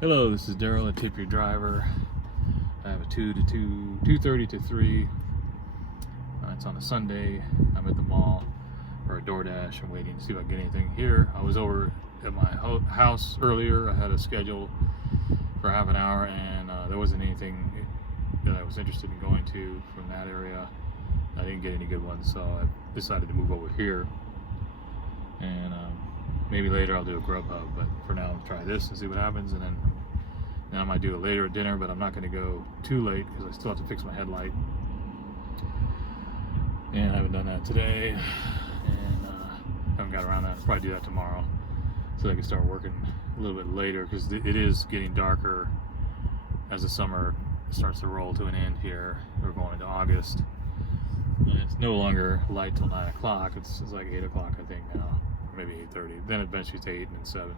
Hello, this is Daryl at Tip Your Driver. I have a 2:30 to 3. It's on a Sunday. I'm at the mall for a DoorDash. I'm waiting to see if I can get anything here. I was over at my house earlier. I had a schedule for half an hour, and there wasn't anything that I was interested in going to from that area. I didn't get any good ones, so I decided to move over here. And maybe later I'll do a Grubhub, but for now I'll try this and see what happens, and then I might do it later at dinner, but I'm not going to go too late because I still have to fix my headlight, and I haven't done that today, and haven't got around that. I'll probably do that tomorrow so I can start working a little bit later, because it is getting darker as the summer starts to roll to an end here. We're going into August, and it's no longer light till 9 o'clock. It's like 8 o'clock, I think, now, or maybe 8:30. Then eventually it's 8 and then 7.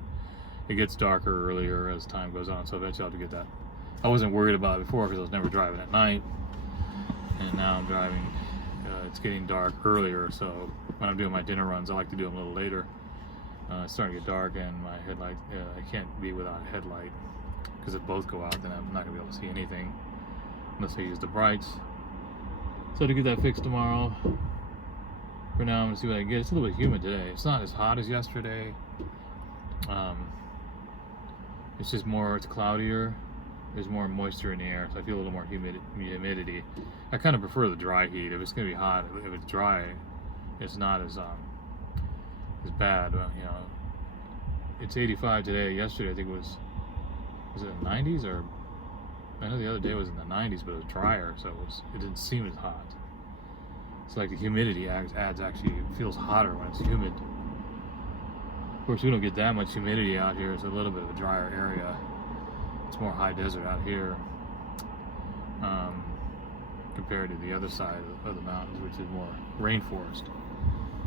It gets darker earlier as time goes on, so eventually I'll have to get that. I wasn't worried about it before because I was never driving at night, and now I'm driving. It's getting dark earlier, so when I'm doing my dinner runs, I like to do them a little later. It's starting to get dark, and my headlight, I can't be without a headlight, because if both go out, then I'm not going to be able to see anything unless I use the brights. So to get that fixed tomorrow, for now I'm going to see what I can get. It's a little bit humid today. It's not as hot as yesterday. It's just more, it's cloudier. There's more moisture in the air, so I feel a little more humidity. I kind of prefer the dry heat. If it's going to be hot, if it's dry, it's not as bad. You know, it's 85 today. Yesterday I think was it the 90s, or I know the other day was in the 90s, but it was drier, so it didn't seem as hot. It's like the humidity adds actually, it feels hotter when it's humid. Of course, we don't get that much humidity out here. It's a little bit of a drier area. It's more high desert out here compared to the other side of the mountains, which is more rainforest.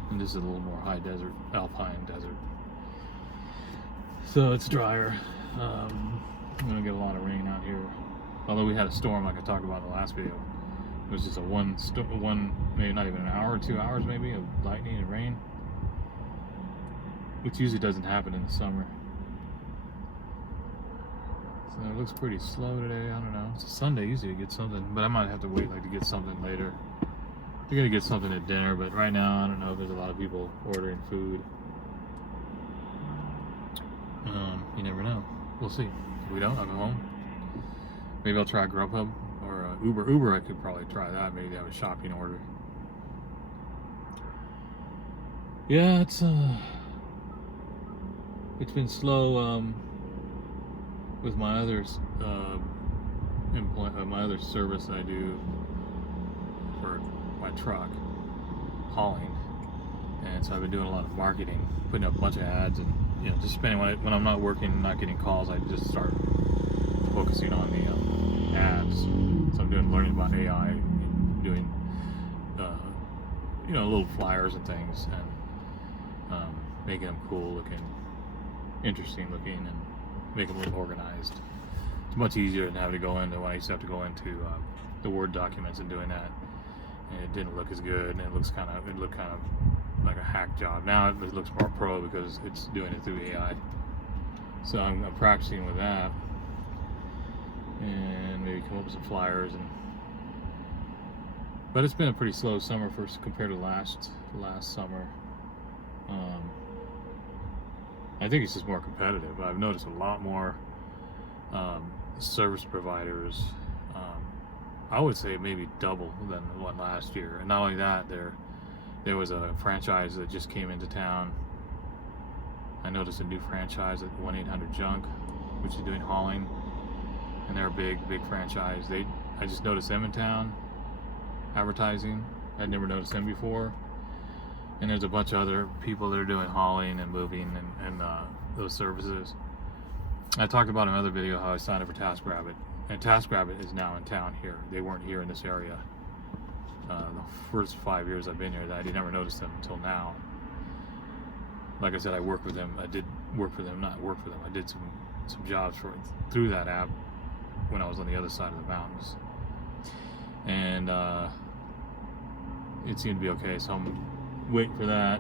And this is a little more high desert, alpine desert. So it's drier. I'm gonna get a lot of rain out here. Although we had a storm, like I talked about in the last video. It was just a one, maybe not even an hour or 2 hours maybe, of lightning and rain, which usually doesn't happen in the summer. So it looks pretty slow today. I don't know. It's a Sunday. Usually you get something, but I might have to wait to get something later. We're gonna get something at dinner, but right now I don't know if there's a lot of people ordering food. You never know. We'll see. If we don't, I'll go home. Maybe I'll try Grubhub or Uber. Uber, I could probably try that. Maybe they have a shopping order. Yeah, it's been slow with my others my other service that I do for my truck, hauling, and so I've been doing a lot of marketing, putting up a bunch of ads, and just spending when I'm not working and not getting calls, I just start focusing on the ads. So I'm learning about AI, and doing little flyers and things, and making them cool looking, interesting looking, and make them a little organized. It's much easier than having to go into, when I used to have to go into the Word documents and doing that, and it didn't look as good, and it looked kind of like a hack job. Now it looks more pro because it's doing it through AI. So I'm practicing with that, and maybe come up with some flyers. But it's been a pretty slow summer compared to last summer. I think it's just more competitive. I've noticed a lot more service providers. I would say maybe double than what last year. And not only that, there was a franchise that just came into town. I noticed a new franchise at 1-800-JUNK, which is doing hauling, and they're a big franchise. I just noticed them in town advertising. I'd never noticed them before. And there's a bunch of other people that are doing hauling and moving and those services. I talked about in another video how I signed up for TaskRabbit, and TaskRabbit is now in town here. They weren't here in this area the first 5 years I've been here. I never noticed them until now. Like I said, I work with them. I did work for them, not work for them. I did some jobs through that app when I was on the other side of the mountains, and it seemed to be okay. So I'm waiting for that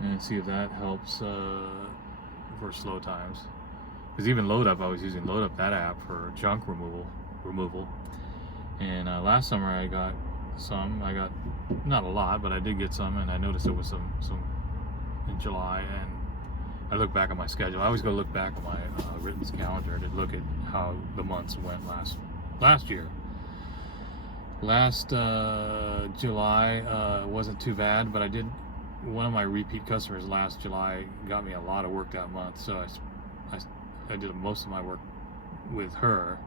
and see if that helps for slow times. Because even Load Up, I was using Load Up, that app, for junk removal. And last summer I got some. I got not a lot, but I did get some, and I noticed there was some in July. And I look back at my schedule. I always go look back at my written calendar to look at how the months went last year. Last July wasn't too bad, but I did. One of my repeat customers last July got me a lot of work that month, so I did most of my work with her.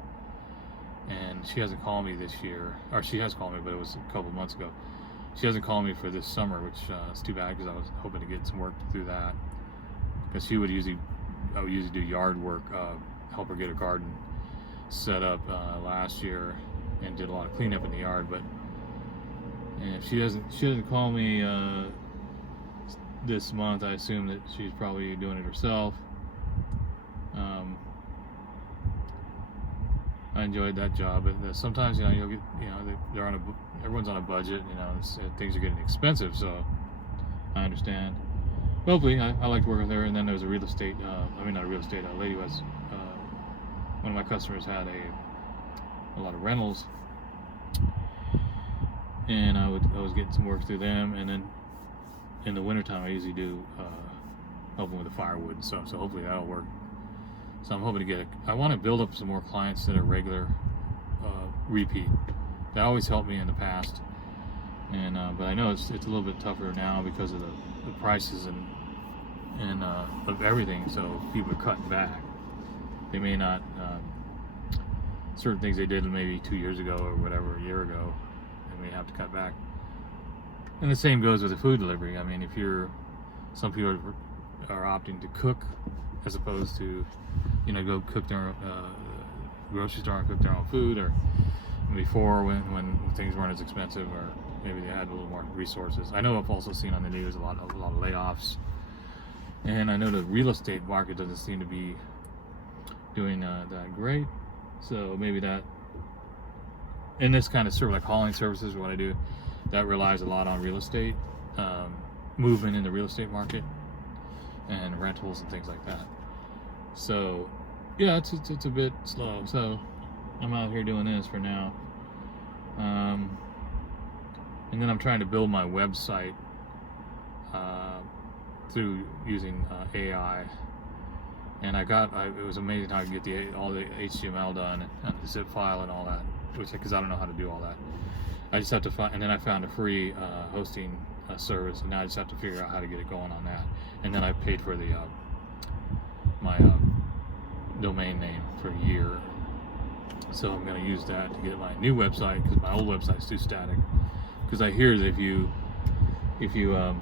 And she hasn't called me this year, or she has called me, but it was a couple months ago. She hasn't called me for this summer, which is too bad, because I was hoping to get some work through that. Because I would usually do yard work, help her get her garden set up last year, and did a lot of cleanup in the yard. But and if she doesn't call me this month, I assume that she's probably doing it herself. I enjoyed that job, but sometimes you'll get everyone's on a budget. Things are getting expensive, so I understand. Hopefully, I liked working with her. And then there was a real estate. Not a real estate. A lady who has one of my customers had a lot of rentals, and I was getting some work through them. And then in the wintertime, I usually do help them with the firewood. So hopefully that'll work. So I'm hoping to I want to build up some more clients that are regular repeat. That always helped me in the past, and but I know it's a little bit tougher now because of the prices and of everything. So people are cutting back. They may not certain things they did maybe 2 years ago or whatever, a year ago, they may have to cut back. And the same goes with the food delivery. I mean, some people are opting to cook as opposed to go cook their grocery store and cook their own food, or before when things weren't as expensive, or maybe they had a little more resources. I know I've also seen on the news a lot of layoffs, and I know the real estate market doesn't seem to be doing that great. So maybe that, in this kind of service, like hauling services, what I do, that relies a lot on real estate, movement in the real estate market, and rentals and things like that. So yeah, it's a bit slow. So I'm out here doing this for now, and then I'm trying to build my website through using AI. And it was amazing how I could get all the HTML done and the zip file and all that, because I don't know how to do all that. I just have to find, and then I found a free hosting service, and now I just have to figure out how to get it going on that. And then I paid for the my domain name for a year, so I'm going to use that to get my new website, because my old website's too static. Because I hear that if you are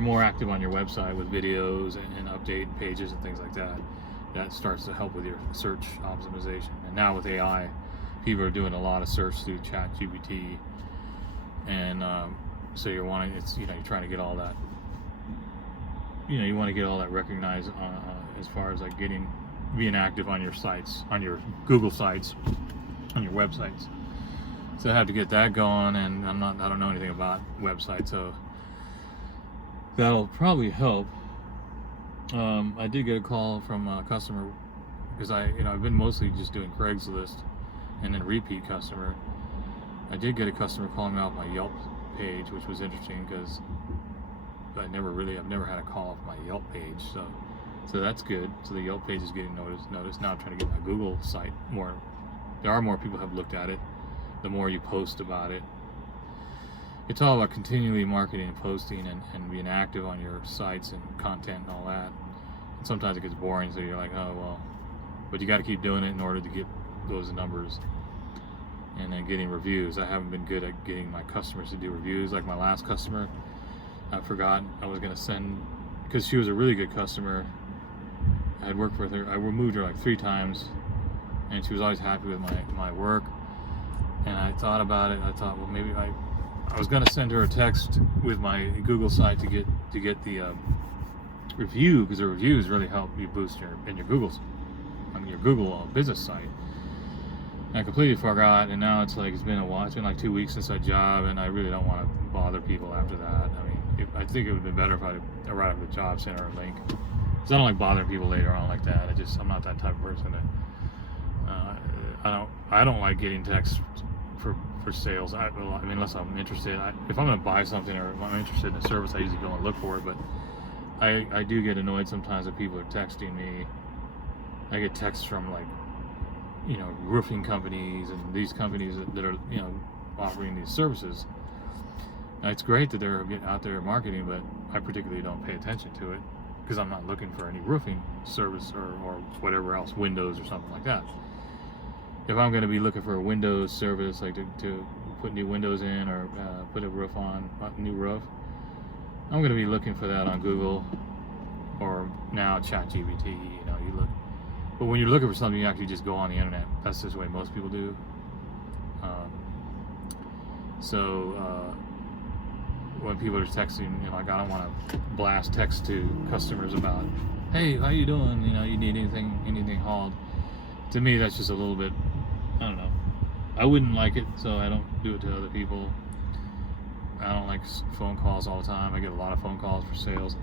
more active on your website with videos and updating pages and things like that, that starts to help with your search optimization. And now with AI, people are doing a lot of search through ChatGPT, and so you're trying to get all that. You want to get all that recognized as far as like being active on your sites, on your Google sites, on your websites. So I have to get that going, and I don't know anything about websites, so that'll probably help. I did get a call from a customer, because I've been mostly just doing Craigslist and then repeat customer. I did get a customer calling me off my Yelp page, which was interesting, because I've never had a call off my Yelp page, so that's good. So the Yelp page is getting noticed. Now I'm trying to get my Google site more. There are more people who have looked at it. The more you post about it, it's all about continually marketing and posting and being active on your sites and content and all that. And sometimes it gets boring, so you're like, oh well, but you got to keep doing it in order to get those numbers. And then getting reviews. I haven't been good at getting my customers to do reviews. Like my last customer, I forgot I was going to send, because she was a really good customer. I had worked with her. I removed her like 3 times, and she was always happy with my work. And I thought about it. I thought, well, maybe I was going to send her a text with my Google site to get the review, because the reviews really help you boost your Google business site. I completely forgot, and now it's been a while. It's been like 2 weeks since that job, and I really don't want to bother people after that. I mean, I think it would have been better if I right up the job, sent her a link because I don't like bothering people later on like that. I'm not that type of person. I don't like getting texts for sales. I mean, unless I'm interested. If I'm going to buy something or if I'm interested in a service, I usually go and look for it. But I do get annoyed sometimes that people are texting me. I get texts from like, roofing companies and these companies that are, offering these services. Now, it's great that they're out there marketing, but I particularly don't pay attention to it because I'm not looking for any roofing service or whatever else, windows or something like that. If I'm going to be looking for a Windows service, like to put new windows in or put a new roof, I'm going to be looking for that on Google or now ChatGPT. You look. But when you're looking for something, you actually just go on the internet. That's just the way most people do. When people are texting, like I don't want to blast text to customers about, hey, how you doing? You need anything hauled. To me, that's just a little bit, I don't know. I wouldn't like it, so I don't do it to other people. I don't like phone calls all the time. I get a lot of phone calls for sales.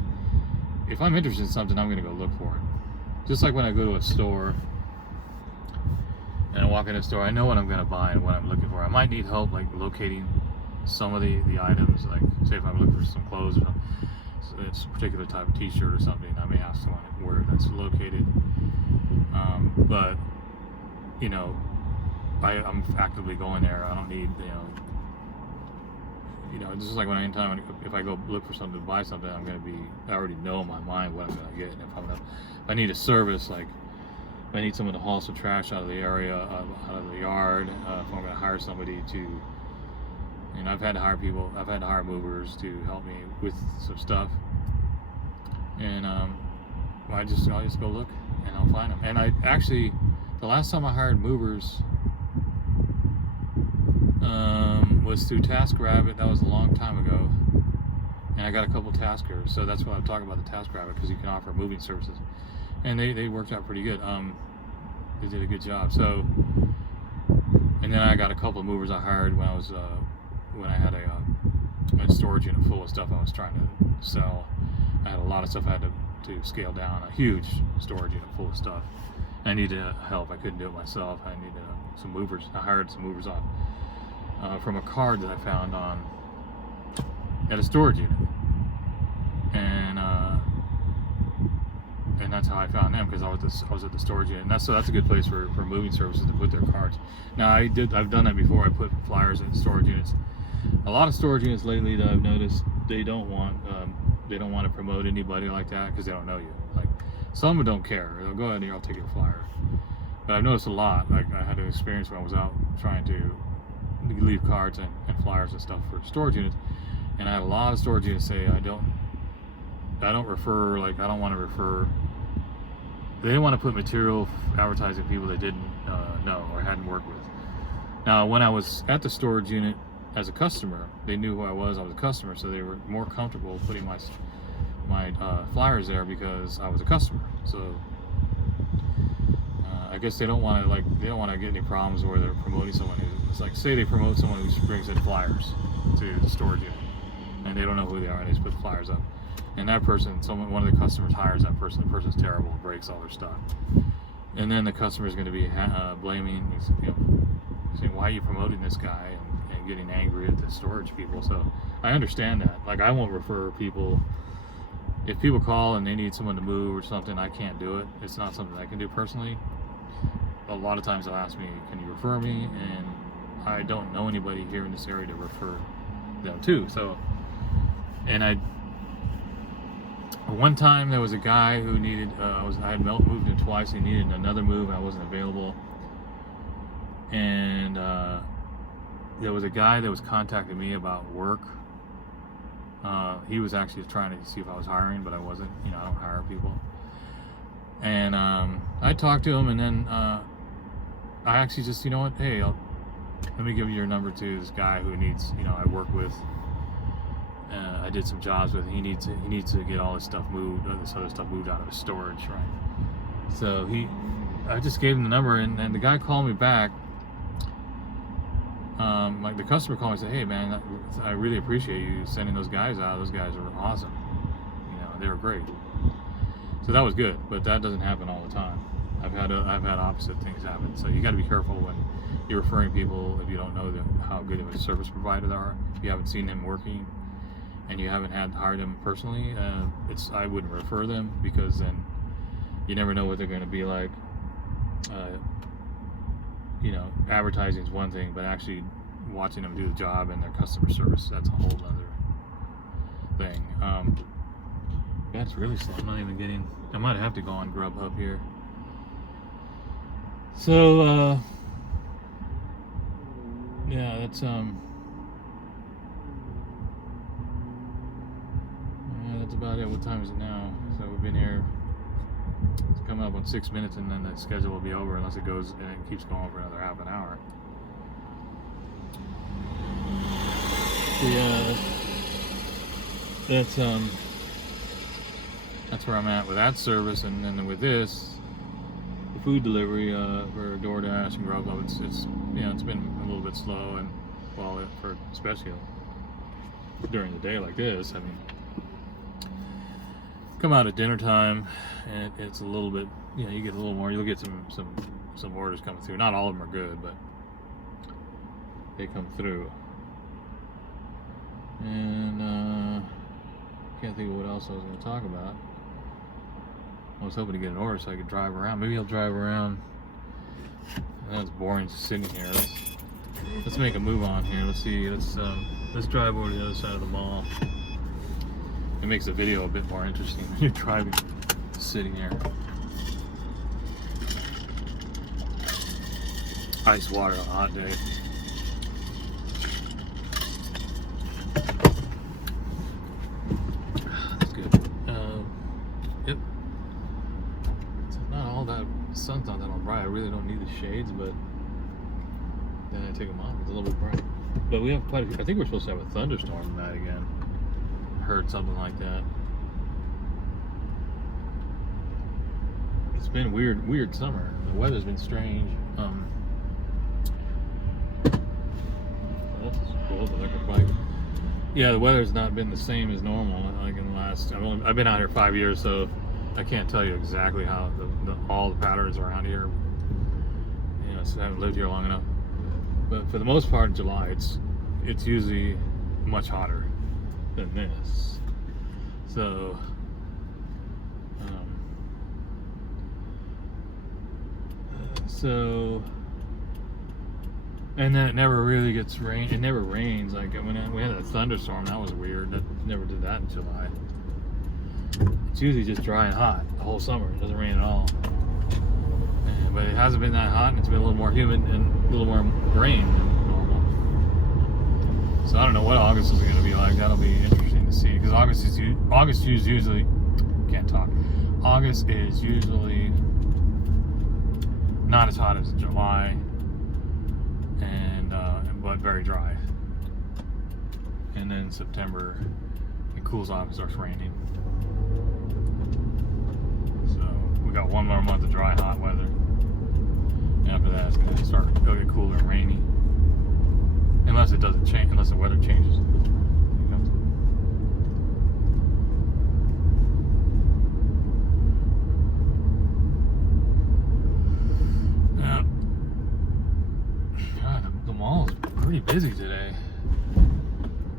If I'm interested in something, I'm going to go look for it. Just like when I go to a store and I walk in a store, I know what I'm going to buy and what I'm looking for. I might need help like locating some of the items, like say if I'm looking for some clothes or something, so it's a particular type of t-shirt or something, I may ask someone where that's located. But I'm actively going there. I don't need this is like if I go look for something to buy something, I already know in my mind what I'm gonna get. And if I need a service, like if I need someone to haul some trash out of the area, out of the yard, if I'm gonna hire somebody to, I've had to hire movers to help me with some stuff, and I'll just go look and I'll find them. And the last time I hired movers was through TaskRabbit. That was a long time ago, and I got a couple taskers. So that's why I'm talking about the TaskRabbit, because you can offer moving services, and they worked out pretty good. They did a good job. So, and then I got a couple of movers I hired when I had a storage unit full of stuff I was trying to sell. I had a lot of stuff I had to scale down. A huge storage unit full of stuff. I needed help. I couldn't do it myself. I needed some movers. I hired some movers from a card that I found at a storage unit, and that's how I found them, because I was at the storage unit. And that's a good place for moving services to put their cards. Now I've done that before. I put flyers in storage units. A lot of storage units lately that I've noticed, they don't want to promote anybody like that because they don't know you. Like, some of them don't care. They'll go ahead and I'll take your flyer. But I've noticed a lot. Like, I had an experience when I was out trying to leave cards and flyers and stuff for storage units, and I had a lot of storage units say I don't refer. Like, I don't want to refer. They didn't want to put material advertising people they didn't know or hadn't worked with. Now, when I was at the storage unit as a customer, they knew who I was. I was a customer, so they were more comfortable putting my flyers there because I was a customer. So I guess they don't want to get any problems where they're promoting someone it's like, say they promote someone who brings in flyers to the storage unit, and they don't know who they are, and they just put flyers up. And that person, one of the customers hires that person. The person's terrible, breaks all their stuff, and then the customer is going to be blaming, saying, "Why are you promoting this guy?" and getting angry at the storage people. So I understand that. Like, I won't refer people. If people call and they need someone to move or something, I can't do it. It's not something I can do personally. A lot of times they'll ask me, "Can you refer me?" And I don't know anybody here in this area to refer them to. So, and one time there was a guy who needed, I had moved him twice. He needed another move, and I wasn't available. And there was a guy that was contacting me about work. He was actually trying to see if I was hiring, but I wasn't. I don't hire people. And I talked to him, and then I actually just, hey, let me give you your number to this guy who needs, I work with. I did some jobs with. He needs to get all this stuff moved, this other stuff moved out of his storage, right? So I just gave him the number, and the guy called me back. Like, the customer called me and said, "Hey man, I really appreciate you sending those guys out. Those guys are awesome. They were great." So that was good, but that doesn't happen all the time. I've had opposite things happen. So you got to be careful when you're referring people if you don't know how good of a service provider they are. If you haven't seen them working and you haven't hired them personally, I wouldn't refer them, because then you never know what they're going to be like. Advertising is one thing, but actually watching them do the job and their customer service, that's a whole other thing. Yeah, it's really slow. I'm not even getting. I might have to go on Grubhub here. So yeah, that's that's about it. What time is it now? So we've been here. It's coming up on 6 minutes, and then the schedule will be over unless it goes and it keeps going for another half an hour. So yeah, that's where I'm at with that service, and then with this, the food delivery for DoorDash and Grubhub. It's been a little bit slow, and for especially during the day like this. I mean, come out at dinner time, and it's a little bit, you get a little more. You'll get some orders coming through. Not all of them are good, but they come through. And can't think of what else I was going to talk about. I was hoping to get an order so I could drive around. Maybe I'll drive around. I know it's boring just sitting here. Let's make a move on here. Let's see. Let's drive over to the other side of the mall. It makes the video a bit more interesting when you're driving, sitting here. Ice water on a hot day. That's good. Yep. It's not all that. The sun's not that all bright. I really don't need the shades, but then I take them off. It's a little bit bright. But we have quite a few. I think we're supposed to have a thunderstorm tonight again. Heard something like that. It's been weird summer. The weather's been strange. That's cool. The electric bike. Yeah, the weather's not been the same as normal. Like in the last, I've been out here 5 years, so I can't tell you exactly how all the patterns around here. So I haven't lived here long enough. But for the most part, in July, it's usually much hotter than this. So and then it never really gets rain. It never rains. Like when we had that thunderstorm, that was weird. That never did that in July. It's usually just dry and hot the whole summer. It doesn't rain at all. But it hasn't been that hot, and it's been a little more humid and a little more rain than normal. So I don't know what August is going to be like. That'll be interesting to see, because August is usually August is usually not as hot as July, and but very dry. And then September it cools off and starts raining. So we got one more month of dry, hot weather. And after that, it'll get cooler and rainy. Unless it doesn't change, unless the weather changes. Yeah. God, the mall is pretty busy today.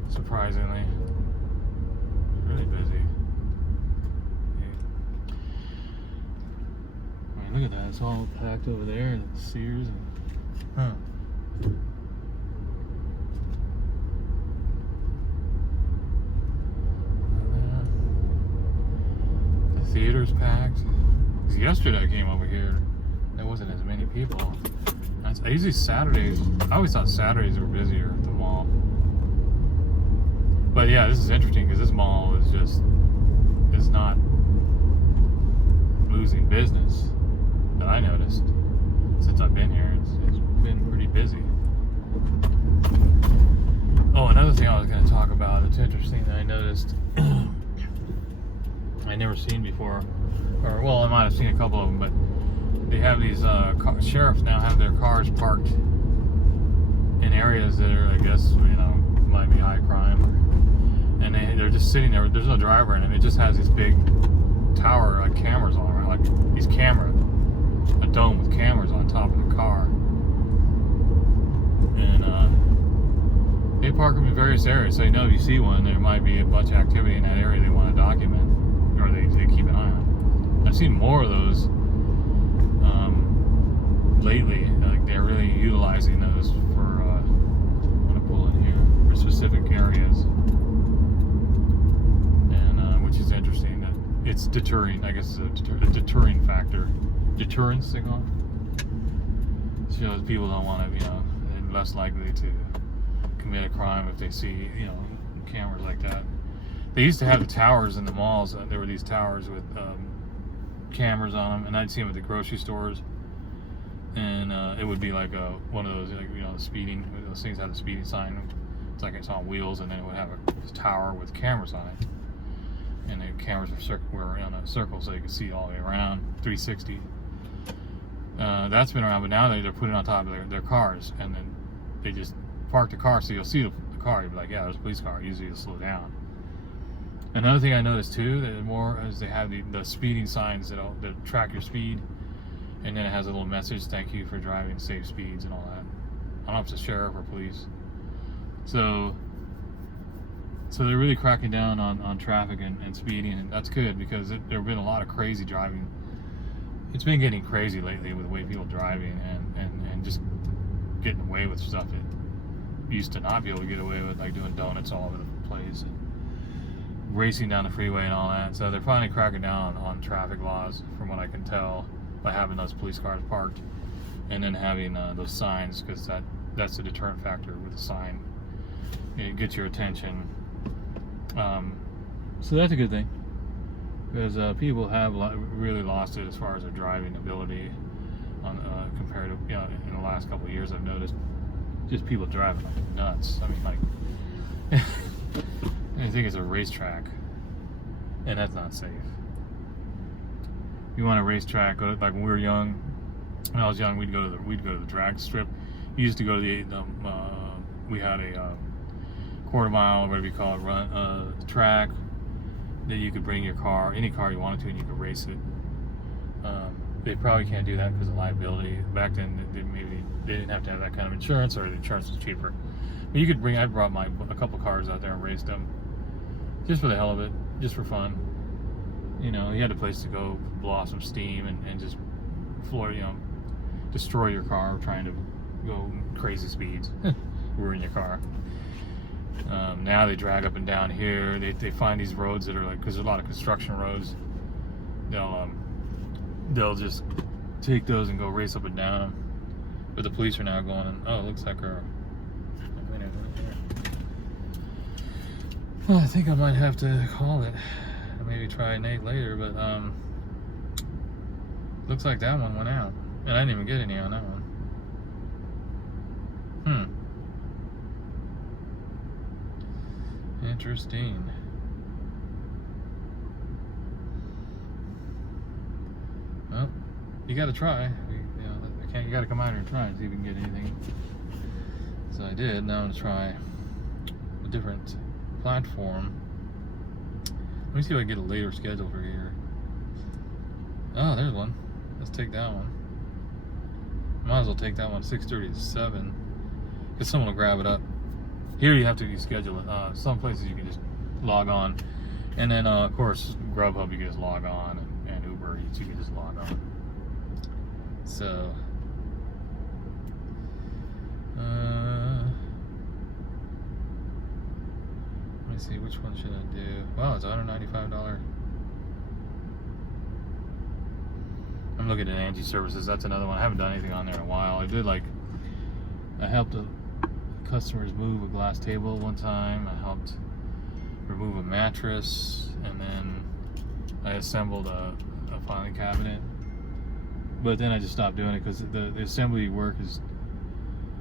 Surprisingly. It's really busy. I mean, look at that. It's all packed over there, and Sears. The theater's packed. Because yesterday I came over here, there wasn't as many people. I always thought Saturdays were busier at the mall. But yeah, this is interesting because this mall is not losing business that I noticed since I've been here. It's been pretty busy. Oh, another thing I was going to talk about that's interesting that I noticed I never seen before, or well, I might have seen a couple of them, but they have these sheriffs now have their cars parked in areas that are, I guess, might be high crime, and they're just sitting there. There's no driver in it. It just has this big tower, like cameras park them in various areas, so if you see one, there might be a bunch of activity in that area they want to document, or they keep an eye on. I've seen more of those lately. Like they're really utilizing those for. I'm gonna pull in here for specific areas, and which is interesting. That it's deterring. I guess it's a deterring factor. Deterrence, they call it. Shows people don't want to, they're less likely to commit a crime if they see, cameras like that. They used to have the towers in the malls. There were these towers with cameras on them, and I'd see them at the grocery stores. And it would be like one of those, speeding. Those things had a speeding sign. It's like it's on wheels, and then it would have a tower with cameras on it. And the cameras were in a circle, so you could see all the way around, 360. That's been around, but now they're putting it on top of their cars, and then they just park the car, so you'll see the car. You'll be like, yeah, there's a police car. Usually you'll slow down. Another thing I noticed too, that more is they have the speeding signs that track your speed, and then it has a little message, thank you for driving safe speeds and all that. I don't know if it's the sheriff or police. So they're really cracking down on traffic and speeding, and that's good because there have been a lot of crazy driving. It's been getting crazy lately with the way people driving and just getting away with stuff that used to not be able to get away with, like doing donuts all over the place and racing down the freeway and all that. So they're finally cracking down on traffic laws, from what I can tell, by having those police cars parked and then having those signs, because that's a deterrent factor with the sign. It gets your attention. So that's a good thing, because people have really lost it as far as their driving ability compared to, in the last couple of years. I've noticed just people driving like nuts. I mean, like I think it's a racetrack, and that's not safe. You want a racetrack, like when we were young, when I was young, we'd go to the drag strip. We used to go to we had a quarter mile, whatever you call it, track that you could bring your car, any car you wanted to, and you could race it. They probably can't do that because of liability. Back then, they didn't have to have that kind of insurance, or the insurance was cheaper. But you could bring. I brought a couple cars out there and raced them, just for the hell of it, just for fun. You had a place to go, blow off some steam, and just destroy your car trying to go crazy speeds, ruin your car. Now they drag up and down here. They find these roads that are like, because there's a lot of construction roads, they'll just take those and go race up and down them. But the police are now going, oh, it looks like well, I think I might have to call it. Maybe try Nate later, but looks like that one went out, and I didn't even get any on that one. Interesting. Well, you got to try. You got to come out here and try and see if we can get anything. So I did. Now I'm gonna try a different platform. Let me see if I can get a later schedule for here. Oh, there's one. Let's take that one. Might as well take that one, 6:30 to 7, because someone will grab it up. Here you have to schedule it. Some places you can just log on, and then of course Grubhub you can just log on, and Uber Eats you can just log on. So let me see, which one should I do? Wow, it's $195. I'm looking at Angie Services. That's another one. I haven't done anything on there in a while. I helped customers move a glass table one time. I helped remove a mattress, and then I assembled a filing cabinet. But then I just stopped doing it because the assembly work is,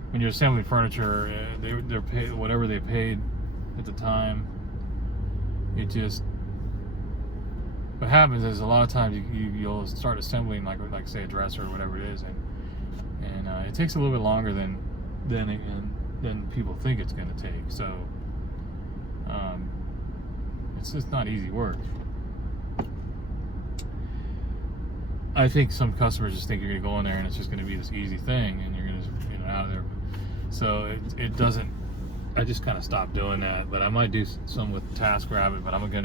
when you're assembling furniture, they're paid whatever they paid at the time. It just, what happens is a lot of times you'll start assembling like say a dresser or whatever it is, and it takes a little bit longer than people think it's going to take. So it's just not easy work. I think some customers just think you're going to go in there and it's just going to be this easy thing, and you're going to out of there. So it doesn't. I just kind of stopped doing that. But I might do some with TaskRabbit. But I'm going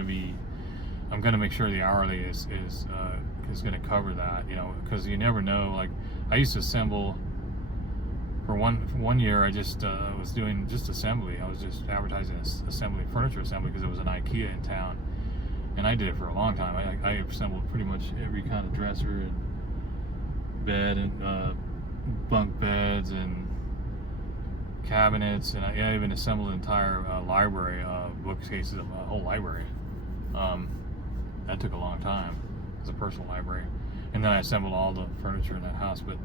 to make sure the hourly is going to cover that. You know, because you never know. Like I used to assemble. For one year, I just was doing just assembly. I was just advertising assembly, furniture assembly, because it was an IKEA in town, and I did it for a long time. I assembled pretty much every kind of dresser and bed and bunk beds and cabinets, and I even assembled an entire library of bookcases, of a whole library. That took a long time. It was a personal library, and then I assembled all the furniture in that house. But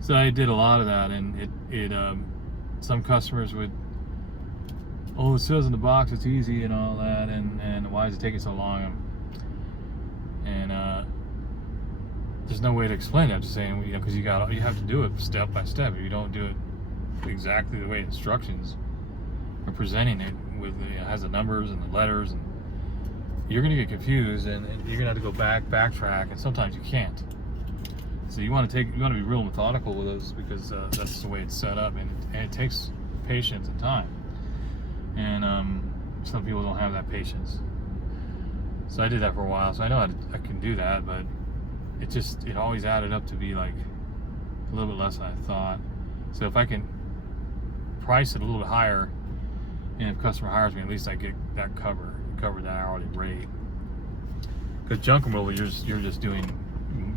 so I did a lot of that, and some customers would, oh, it says in the box it's easy and all that, and why is it taking so long? And there's no way to explain it. I'm just saying, you know, because you have to do it step by step. If you don't do it exactly the way instructions are presenting it, it has the numbers and the letters, and you're gonna get confused, and you're gonna have to go backtrack, and sometimes you can't. So you want to be real methodical with those, because that's the way it's set up, and it takes patience and time. And some people don't have that patience. So I did that for a while, so I know I can do that, but it always added up to be like a little bit less than I thought. So if I can price it a little bit higher, and if customer hires me, at least I get that cover that hourly rate. Because junk removal, you're just doing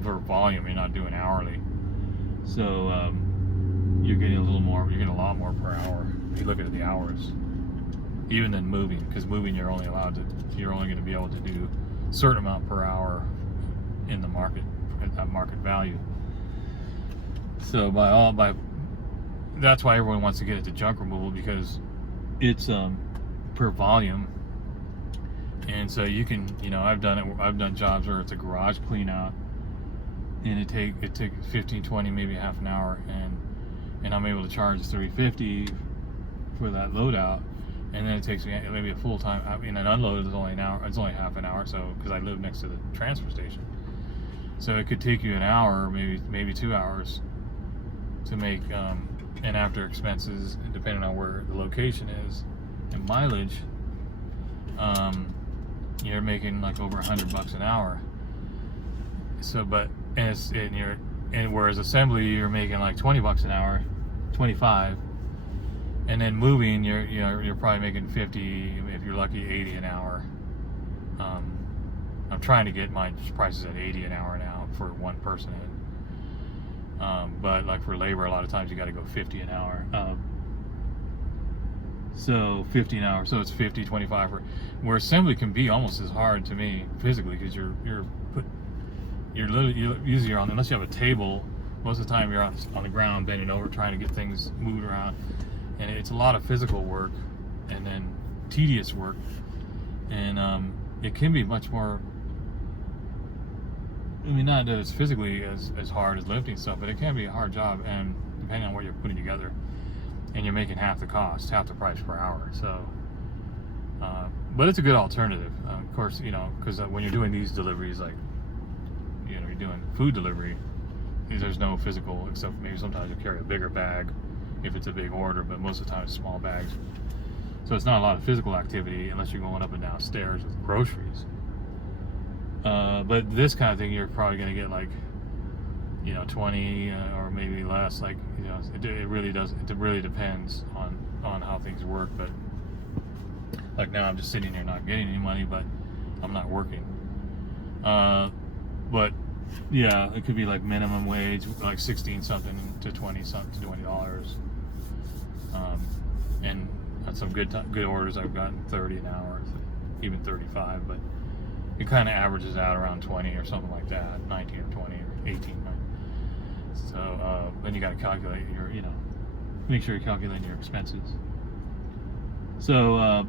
for volume, you're not doing hourly. So you're getting a lot more per hour if you look at the hours, even than moving, because moving you're only going to be able to do a certain amount per hour in the market at market value. So that's why everyone wants to get into junk removal, because it's per volume. And so you can, you know, I've done jobs where it's a garage clean out, and it took 15, 20, maybe half an hour, and I'm able to charge $3.50 for that loadout, and then it takes me maybe a full time. I mean, an unload is only an hour. It's only half an hour, so because I live next to the transfer station, so it could take you an hour, maybe 2 hours, to make, and after expenses, depending on where the location is, and mileage, you're making like over $100 an hour. So, and whereas assembly, you're making like $20 an hour, 25, and then moving, you're probably making 50, if you're lucky, 80 an hour. I'm trying to get my prices at 80 an hour now for one person. But like for labor, a lot of times you got to go 50 an hour. So 50 an hour, so it's 50, 25. Where assembly can be almost as hard to me physically, because you're usually on, unless you have a table, most of the time you're on the ground bending over trying to get things moved around, and it's a lot of physical work and then tedious work, and it can be much more, I mean, not that it's physically as hard as lifting stuff, but it can be a hard job, and depending on what you're putting together, and you're making half the price per hour. So but it's a good alternative, of course, you know, because when you're doing these deliveries, like, you know, you're doing food delivery, there's no physical, except maybe sometimes you carry a bigger bag if it's a big order, but most of the time it's small bags. So it's not a lot of physical activity unless you're going up and down stairs with groceries. But this kind of thing, you're probably going to get like, you know, 20 or maybe less. Like, you know, it really depends on how things work. But like now, I'm just sitting here not getting any money, but I'm not working. But yeah, it could be like minimum wage, like 16 something to 20 something to $20. And on some good orders, I've gotten 30 an hour, even 35. But it kind of averages out around 20 or something like that, 19 or 20 or 18. So then you got to calculate your, you know, make sure you're calculating your expenses. So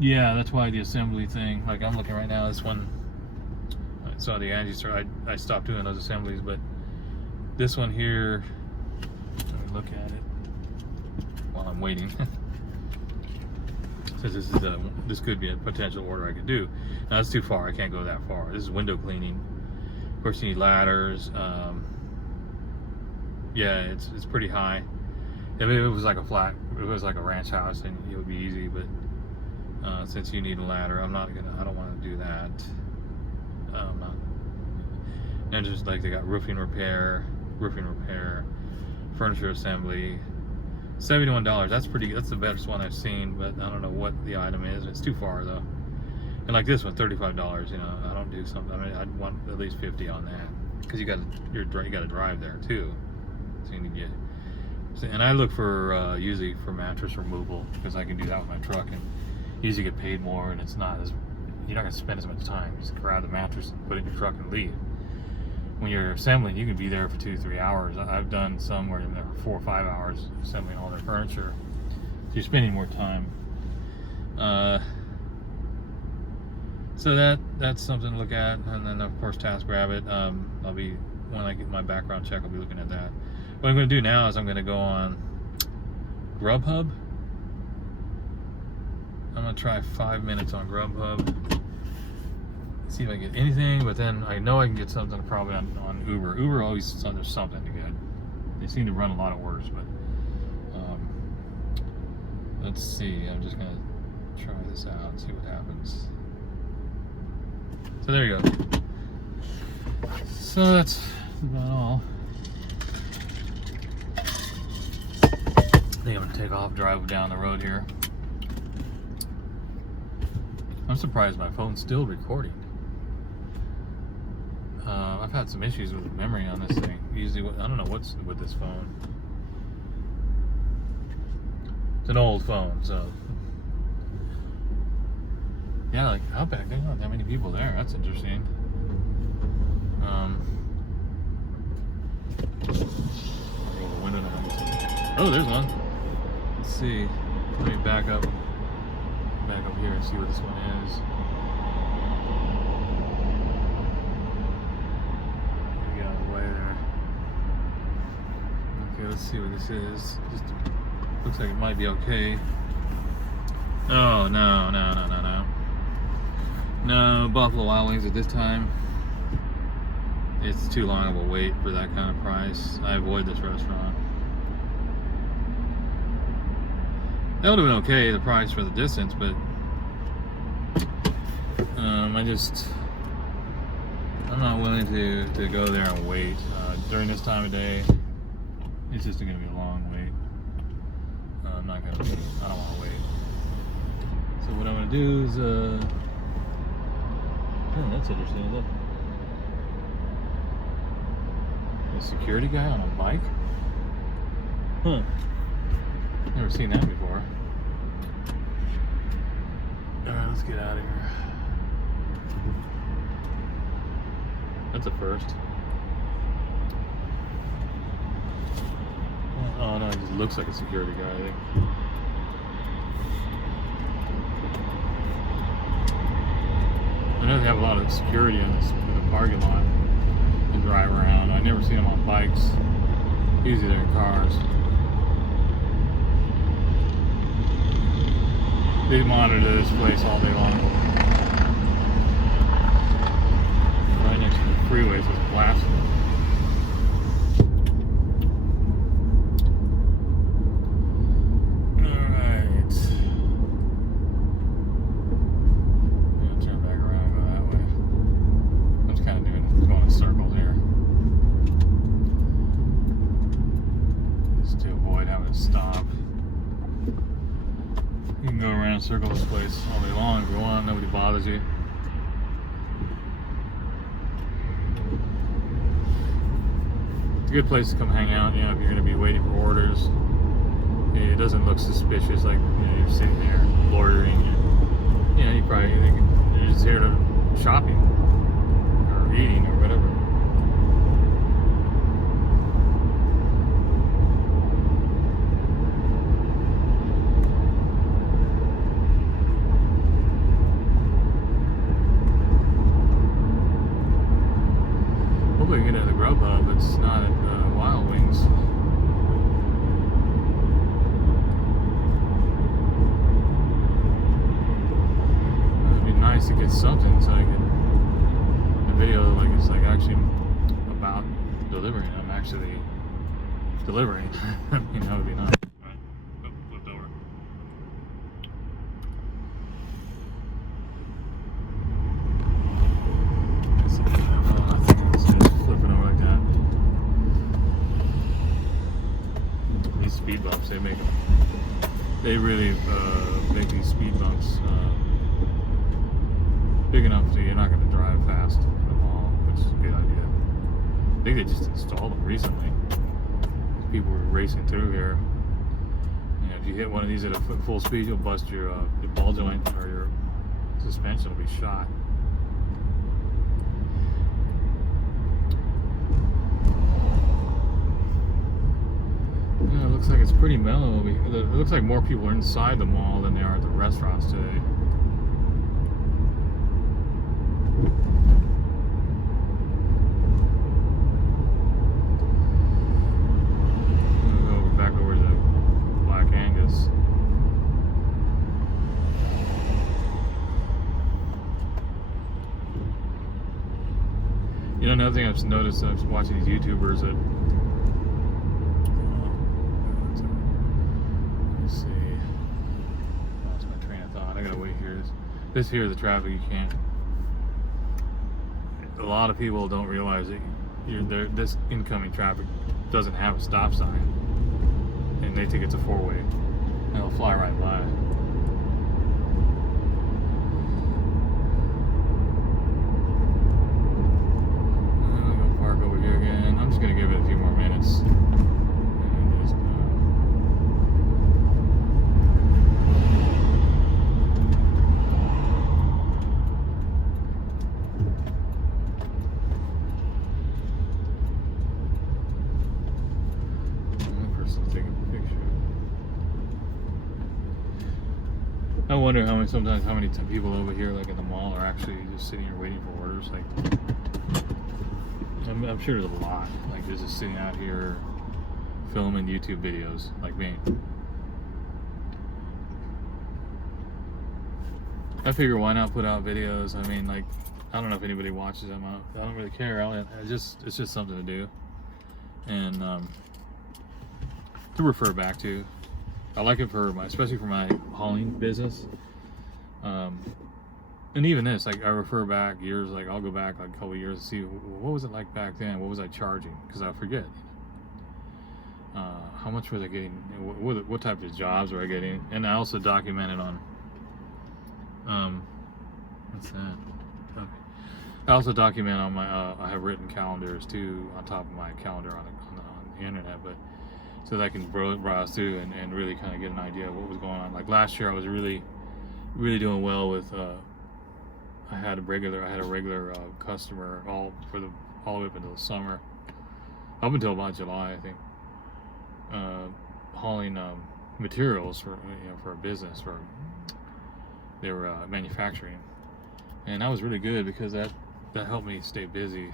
yeah, that's why the assembly thing, like I'm looking right now, this one, I saw the Angie store, I stopped doing those assemblies, but this one here, let me look at it while I'm waiting. Since this could be a potential order I could do. Now that's too far, I can't go that far. This is window cleaning. Of course you need ladders. Yeah, it's pretty high. If it was like a flat it was like a ranch house, and it would be easy. But since you need a ladder, I don't want to do that. I'm not. And just like they got roofing repair, furniture assembly. $71. That's the best one I've seen, but I don't know what the item is. It's too far though. And like this one, $35. You know, I don't do something. I mean, I'd want at least 50 on that, because you got to drive there too. So you need to get. And I look for usually for mattress removal, because I can do that with my truck, and usually get paid more, and it's not as, you're not gonna spend as much time. You just grab the mattress and put it in your truck and leave. When you're assembling, you can be there for 2-3 hours. I've done some where I'm there for 4 or 5 hours assembling all their furniture. So you're spending more time. So that's something to look at. And then of course TaskRabbit. When I get my background check, I'll be looking at that. What I'm going to do now is I'm going to go on Grubhub. I'm going to try 5 minutes on Grubhub. See if I get anything, but then I know I can get something probably on Uber. Uber always, there's something to get. They seem to run a lot of worse, but let's see. I'm just gonna try this out and see what happens. So there you go. So that's about all. I think I'm gonna take off, drive down the road here. I'm surprised my phone's still recording. I've had some issues with the memory on this thing. Usually, I don't know what's with this phone. It's an old phone, so yeah. Like Outback, there's not that many people there. That's interesting. Roll the window down. Oh, there's one. Let's see. Let me back up here and see what this one is. Okay, let's see what this is. Just looks like it might be okay. Oh, no. No, Buffalo Wild Wings at this time. It's too long of a wait for that kind of price. I avoid this restaurant. That would have been okay, the price for the distance, but I'm not willing to go there and wait. During this time of day, it's just going to be a long wait. I don't want to wait. So what I'm going to do is, that's interesting, look. A security guy on a bike? Huh. Never seen that before. Alright, let's get out of here. That's a first. Oh no, it just looks like a security guy, I think. I know they have a lot of security in the parking lot and drive around. I never see them on bikes. Usually they're in cars. They monitor this place all day long. Right next to the freeway, so it's blasting. Alright. I'm gonna turn back around and go that way. I'm just kind of going in circles here. Just to avoid having to stop. You can go around and circle this place all day long if you want. Nobody bothers you. It's a good place to come hang out, you know, if you're going to be waiting for orders. It doesn't look suspicious, like, you know, you're sitting there loitering. You know, you probably think you're just here to shopping or eating or whatever. Hopefully we can get into the Grubhub. It's not at Wild Wings. It'd be nice to get something so I can, the video like it's like actually about delivering. I'm actually delivering. You know, it'd be nice. All right. Oh, flipped I think they just installed them recently. People were racing through here. And if you hit one of these at a full speed, you'll bust your ball joint, or your suspension will be shot. Yeah, it looks like it's pretty mellow. It looks like more people are inside the mall than there are at the restaurants today. Back over to Black Angus. You know, another thing I've noticed, I was watching these YouTubers that, let's see, lost my train of thought. I gotta wait here. This here is the traffic you can't. A lot of people don't realize that this incoming traffic doesn't have a stop sign, and they think it's a four-way, and they'll fly right by. I'm gonna park over here again. I'm just gonna give it a few more minutes. And just, take a picture. I wonder how many people over here, like in the mall, are actually just sitting here waiting for orders. Like, I'm sure there's a lot. Like, they're just sitting out here filming YouTube videos, like me. I figure, why not put out videos? I mean, like, I don't know if anybody watches them. I don't really care. It's just something to do, and to refer back to. I like it for especially for my hauling business. And even this, like, I refer back years, like I'll go back like a couple of years to see what was it like back then. What was I charging? Because I forget. How much was I getting? What type of jobs were I getting? And I also documented on. What's that? Okay. I also document on my. I have written calendars too on top of my calendar on the internet, but. So that I can browse through and really kind of get an idea of what was going on. Like last year, I was really doing well with. I had a regular customer all the way up until the summer, up until about July, I think. Hauling materials for a business, they were manufacturing, and that was really good because that helped me stay busy.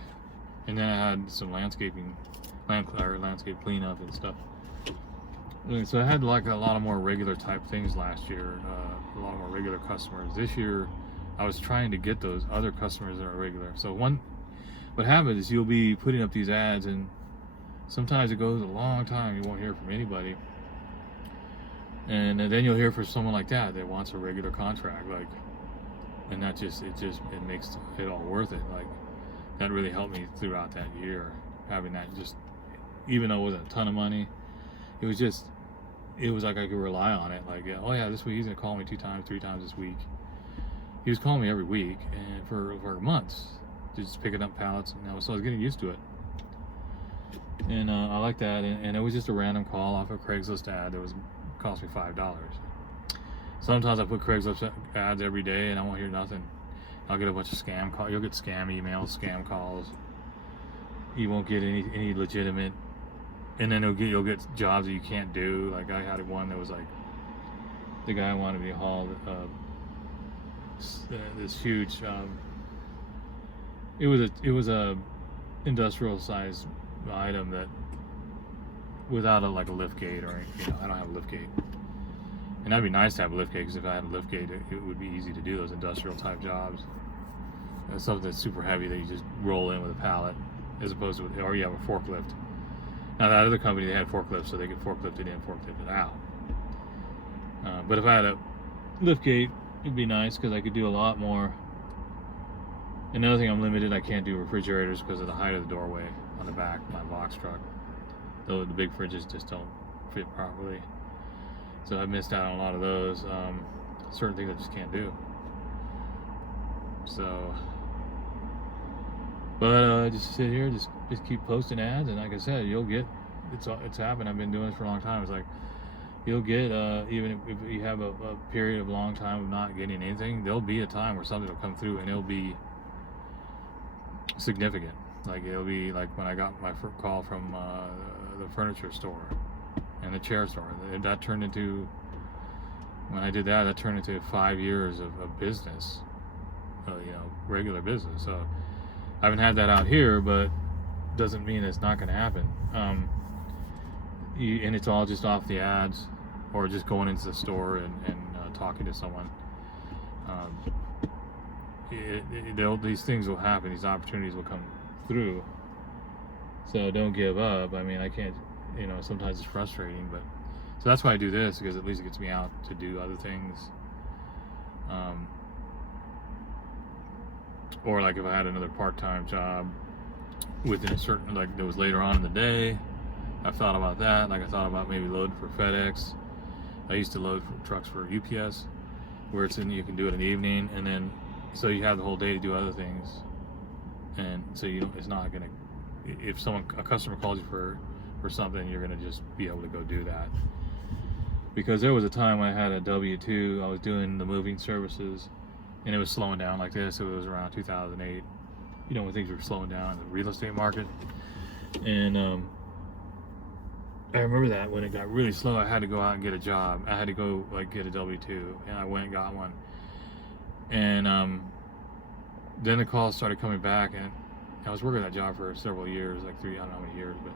And then I had some landscape cleanup and stuff. So I had like a lot of more regular type things last year, a lot more regular customers. This year, I was trying to get those other customers that are regular. So what happens is you'll be putting up these ads, and sometimes it goes a long time, you won't hear from anybody. And then you'll hear from someone like that wants a regular contract, like, and it makes it all worth it. Like, that really helped me throughout that year, having that, just, even though it wasn't a ton of money, it was like I could rely on it. Like, oh yeah, this week he's gonna call me 2 times, 3 times this week. He was calling me every week, and for months, just picking up pallets, so I was getting used to it. And I like that, and it was just a random call off a Craigslist ad that cost me $5. Sometimes I put Craigslist ads every day, and I won't hear nothing. I'll get a bunch of scam calls. You'll get scam emails, scam calls. You won't get any legitimate. And then you'll get jobs that you can't do. Like, I had one that was like, the guy wanted me to haul this huge. It was a industrial sized item that, without a lift gate or anything. I don't have a lift gate, and that'd be nice to have a lift gate, because if I had a lift gate, it would be easy to do those industrial type jobs. And something that's super heavy that you just roll in with a pallet, as opposed to, or you have a forklift. Now, that other company, they had forklifts, so they could forklift it in, forklift it out. But if I had a lift gate, it'd be nice, because I could do a lot more. Another thing, I'm limited. I can't do refrigerators because of the height of the doorway on the back of my box truck. The big fridges just don't fit properly. So I missed out on a lot of those. Certain things I just can't do. So But just sit here, just keep posting ads, and like I said, you'll get. It's happened. I've been doing this for a long time. It's like you'll get even if you have a period of long time of not getting anything, there'll be a time where something will come through and it'll be significant. Like it'll be like when I got my call from the furniture store and the chair store. That turned into, when I did that, that turned into 5 years of business, regular business. So I haven't had that out here, but doesn't mean it's not going to happen. And it's all just off the ads or just going into the store and talking to someone. These things will happen. These opportunities will come through. So don't give up. I mean, I can't, sometimes it's frustrating, but so that's why I do this, because at least it gets me out to do other things. Or like if I had another part-time job within a certain, like that was later on in the day, I've thought about that. Like I thought about maybe loading for FedEx. I used to load for trucks for UPS, where you can do it in the evening, and then so you have the whole day to do other things, and so it's not gonna. If a customer calls you for something, you're gonna just be able to go do that. Because there was a time when I had a W-2, I was doing the moving services, and it was slowing down like this. It was around 2008, when things were slowing down in the real estate market, and I remember that when it got really slow, I had to go out and get a job. I had to go get a W-2, and I went and got one. And then the calls started coming back, and I was working that job for several years, like 3, I don't know how many years, but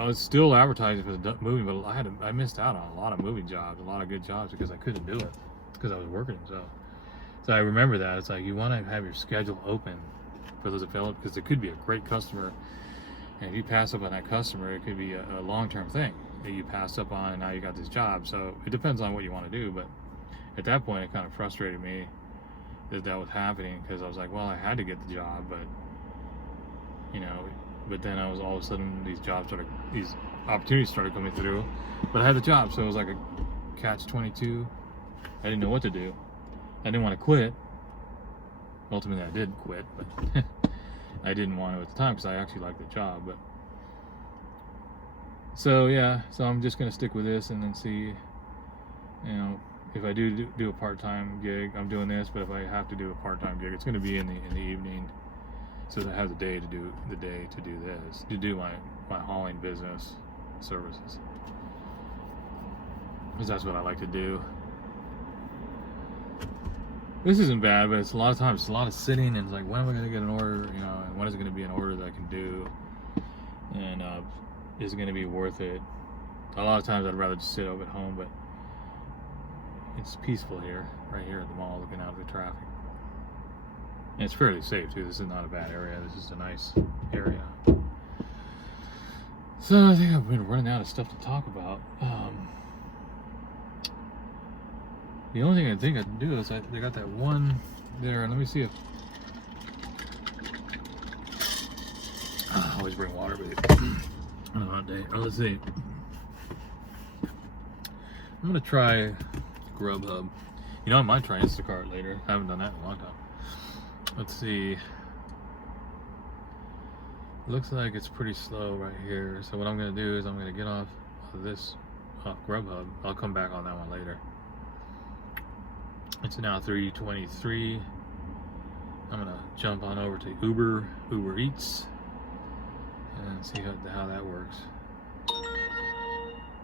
I was still advertising for the moving, but I missed out on a lot of moving jobs, a lot of good jobs, because I couldn't do it because I was working. So I remember that. It's like you want to have your schedule open for those available, because it could be a great customer. And if you pass up on that customer, it could be a long-term thing that you passed up on, and now you got this job. So it depends on what you want to do. But at that point, it kind of frustrated me that was happening, because I was like, well, I had to get the job, but but then I was all of a sudden these opportunities started coming through, but I had the job, so it was like a catch-22. I didn't know what to do. I didn't want to quit. Ultimately, I did quit, but I didn't want to at the time because I actually liked the job. But so I'm just gonna stick with this and then see, if I do a part-time gig, I'm doing this. But if I have to do a part-time gig, it's gonna be in the evening, so that I have the day to do this, to do my hauling business services, because that's what I like to do. This isn't bad, but it's a lot of times, it's a lot of sitting, and it's like, when am I going to get an order, and when is it going to be an order that I can do, and is it going to be worth it? A lot of times I'd rather just sit up at home, but it's peaceful here, right here at the mall, looking out at the traffic. And it's fairly safe too. This is not a bad area. This is a nice area. So I think I've been running out of stuff to talk about. The only thing I think I can do is they got that one there, and let me see if I always bring water, but on a hot day. Oh, let's see. I'm gonna try Grubhub. I might try Instacart later. I haven't done that in a long time. Let's see. Looks like it's pretty slow right here. So what I'm gonna do is I'm gonna get off Grubhub. I'll come back on that one later. It's now 3:23. I'm gonna jump on over to Uber Eats, and see how that works.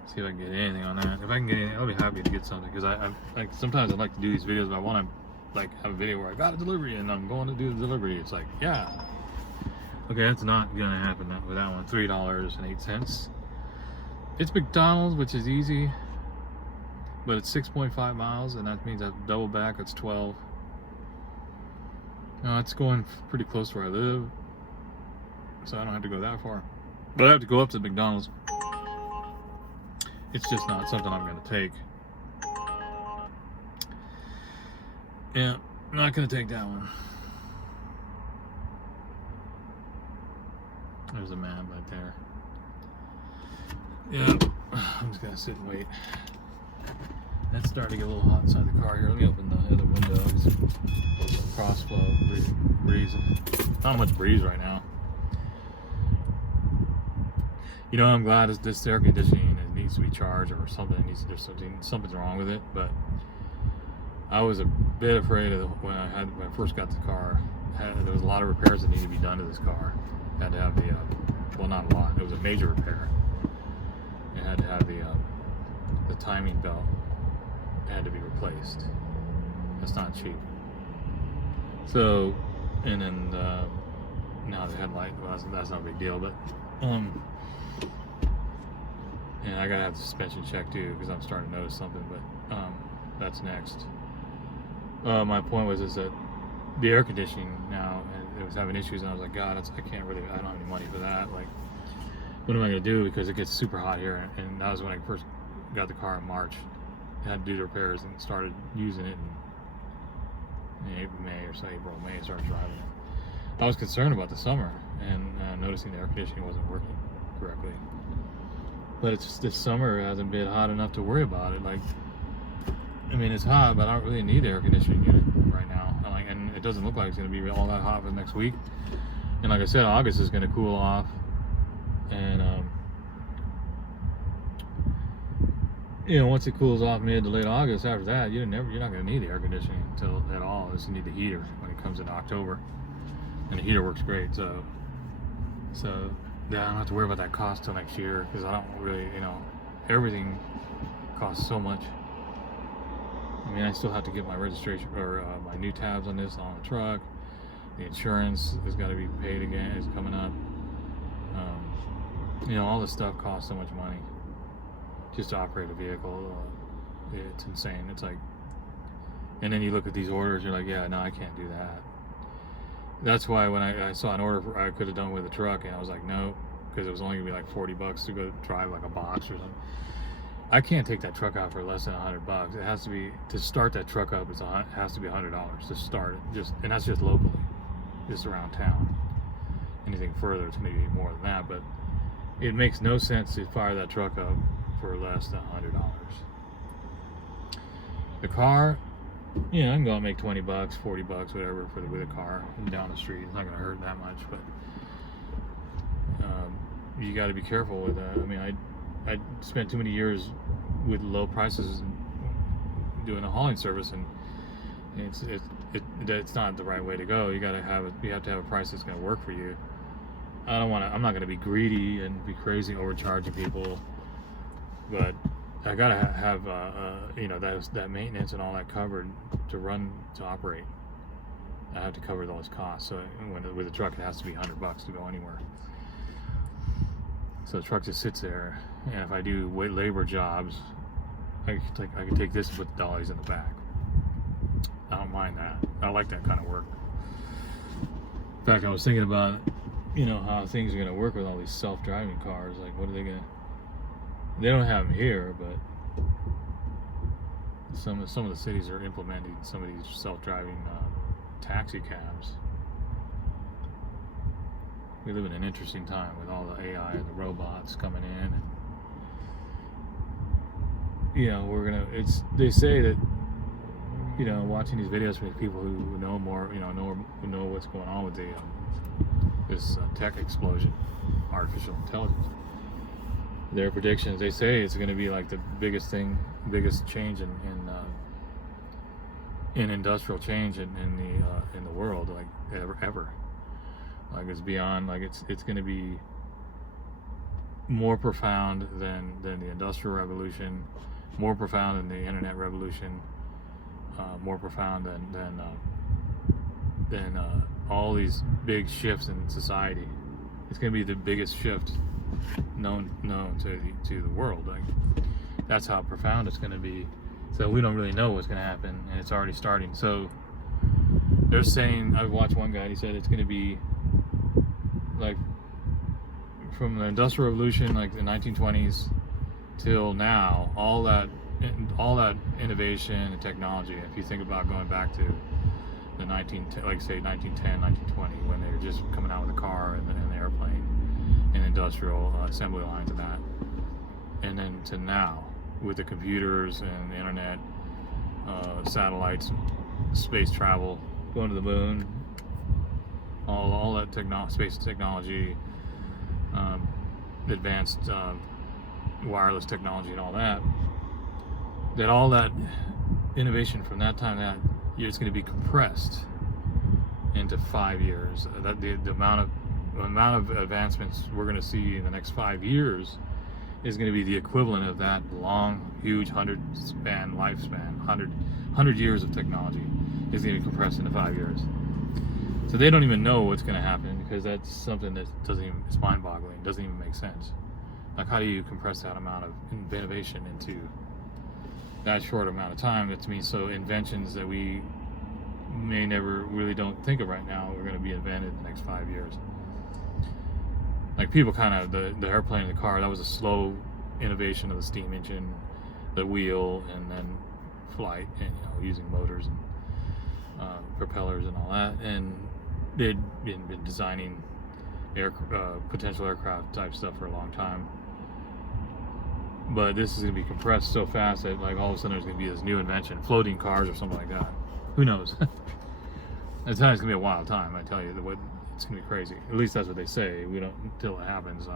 See if I can get anything on that. If I can get anything, I'll be happy to get something, because I like, sometimes I like to do these videos, but I want to have a video where I got a delivery and I'm going to do the delivery. It's like, yeah, okay, that's not gonna happen with that one. $3.08. It's McDonald's, which is easy, but it's 6.5 miles, and that means I have to double back. It's 12. No, it's going pretty close to where I live, so I don't have to go that far. But I have to go up to McDonald's. It's just not something I'm going to take. Yeah, I'm not going to take that one. There's a map right there. Yeah, I'm just going to sit and wait. It's starting to get a little hot inside the car here. Let me open the other window. Cross flow. breeze. Not much breeze right now. You know, I'm glad this air conditioning, it needs to be charged or something. Something's wrong with it. But I was a bit afraid of when I first got the car. There was a lot of repairs that needed to be done to this car. Had to have the well, not a lot. It was a major repair. It had to have the timing belt had to be replaced. That's not cheap. So, and then now the headlight. Well, that's not a big deal, but and I gotta have the suspension checked too because I'm starting to notice something. But that's next. My point was is that the air conditioning now, and it was having issues, and I was like, God, I don't have any money for that. Like, what am I gonna do? Because it gets super hot here, and that was when I first got the car in March. I had to do the repairs and started using it in April, May. I started driving it. I was concerned about the summer and noticing the air conditioning wasn't working correctly. But it's just this summer hasn't been hot enough to worry about it. Like, I mean, it's hot, but I don't really need the air conditioning unit right now. And it doesn't look like it's going to be all that hot for the next week. And like I said, August is going to cool off. And, you know, once it cools off mid to late August, after that, you're not going to need the air conditioning at all. Just need the heater when it comes in October. And the heater works great. So yeah, I don't have to worry about that cost till next year because I don't really, you know, everything costs so much. I mean, I still have to get my registration or my new tabs on the truck. The insurance has got to be paid again. It's coming up. You know, all this stuff costs so much money just to operate a vehicle. It's insane. It's like, and then you look at these orders, you're like, yeah, no, I can't do that. That's why when I saw an order I could have done with a truck, and I was like, no, because it was only gonna be like $40 to go drive like a box or something. I can't take that truck out for less than $100. It has to be, to start that truck up, it has to be $100 to start it. And that's just locally, just around town. Anything further, it's maybe more than that, but it makes no sense to fire that truck up for less than $100. The car, you know, I can go out and make $20, $40, whatever with a car down the street. It's not going to hurt that much, but you got to be careful with that. I mean, I spent too many years with low prices and doing a hauling service, and it's not the right way to go. You have to have a price that's going to work for you. I'm not going to be greedy and be crazy overcharging people, but I gotta have you know, that maintenance and all that covered to operate. I have to cover those costs. So with a truck, it has to be $100 to go anywhere. So the truck just sits there, and if I do labor jobs, I could take this and put the dollies in the back. I don't mind that. I like that kind of work. In fact, I was thinking about, you know, how things are going to work with all these self-driving cars. Like, what are they going to... They don't have them here, but some of the cities are implementing some of these self-driving taxi cabs. We live in an interesting time with all the AI and the robots coming in. And, you know, they say that, you know, watching these videos from people who know more, you know what's going on with this tech explosion, artificial intelligence. Their predictions, they say it's going to be like the biggest change in industrial change in the world, like ever. Like, it's beyond, like it's going to be more profound than the Industrial Revolution, more profound than the Internet Revolution, more profound than all these big shifts in society. It's going to be the biggest shift known to the world. Like, that's how profound it's going to be. So we don't really know what's going to happen, and it's already starting. So they're saying, I watched one guy, he said it's going to be like from the Industrial Revolution, like the 1920s till now, all that innovation and technology. If you think about going back to the 1910, 1920, when they were just coming out with the car and the airplane and industrial assembly lines and that, and then to now with the computers and the internet, satellites, space travel, going to the moon, all that space technology, advanced wireless technology, and all that. That all that innovation from that time, that year, is going to be compressed into 5 years. That the amount of advancements we're going to see in the next 5 years is going to be the equivalent of that long, huge 100 years of technology is going to be compressed into 5 years. So they don't even know what's going to happen, because that's something that it's mind-boggling. Doesn't even make sense. Like, how do you compress that amount of innovation into that short amount of time? That, to me, so inventions that we may never really don't think of right now are going to be invented in the next 5 years. Like, people kind of, the airplane and the car, that was a slow innovation of the steam engine, the wheel, and then flight, and using motors and propellers and all that. And they'd been designing potential aircraft type stuff for a long time. But this is going to be compressed so fast that, like, all of a sudden there's going to be this new invention, floating cars or something like that. Who knows? It's going to be a wild time, I tell you. It's going to be crazy. At least that's what they say. We don't until it happens.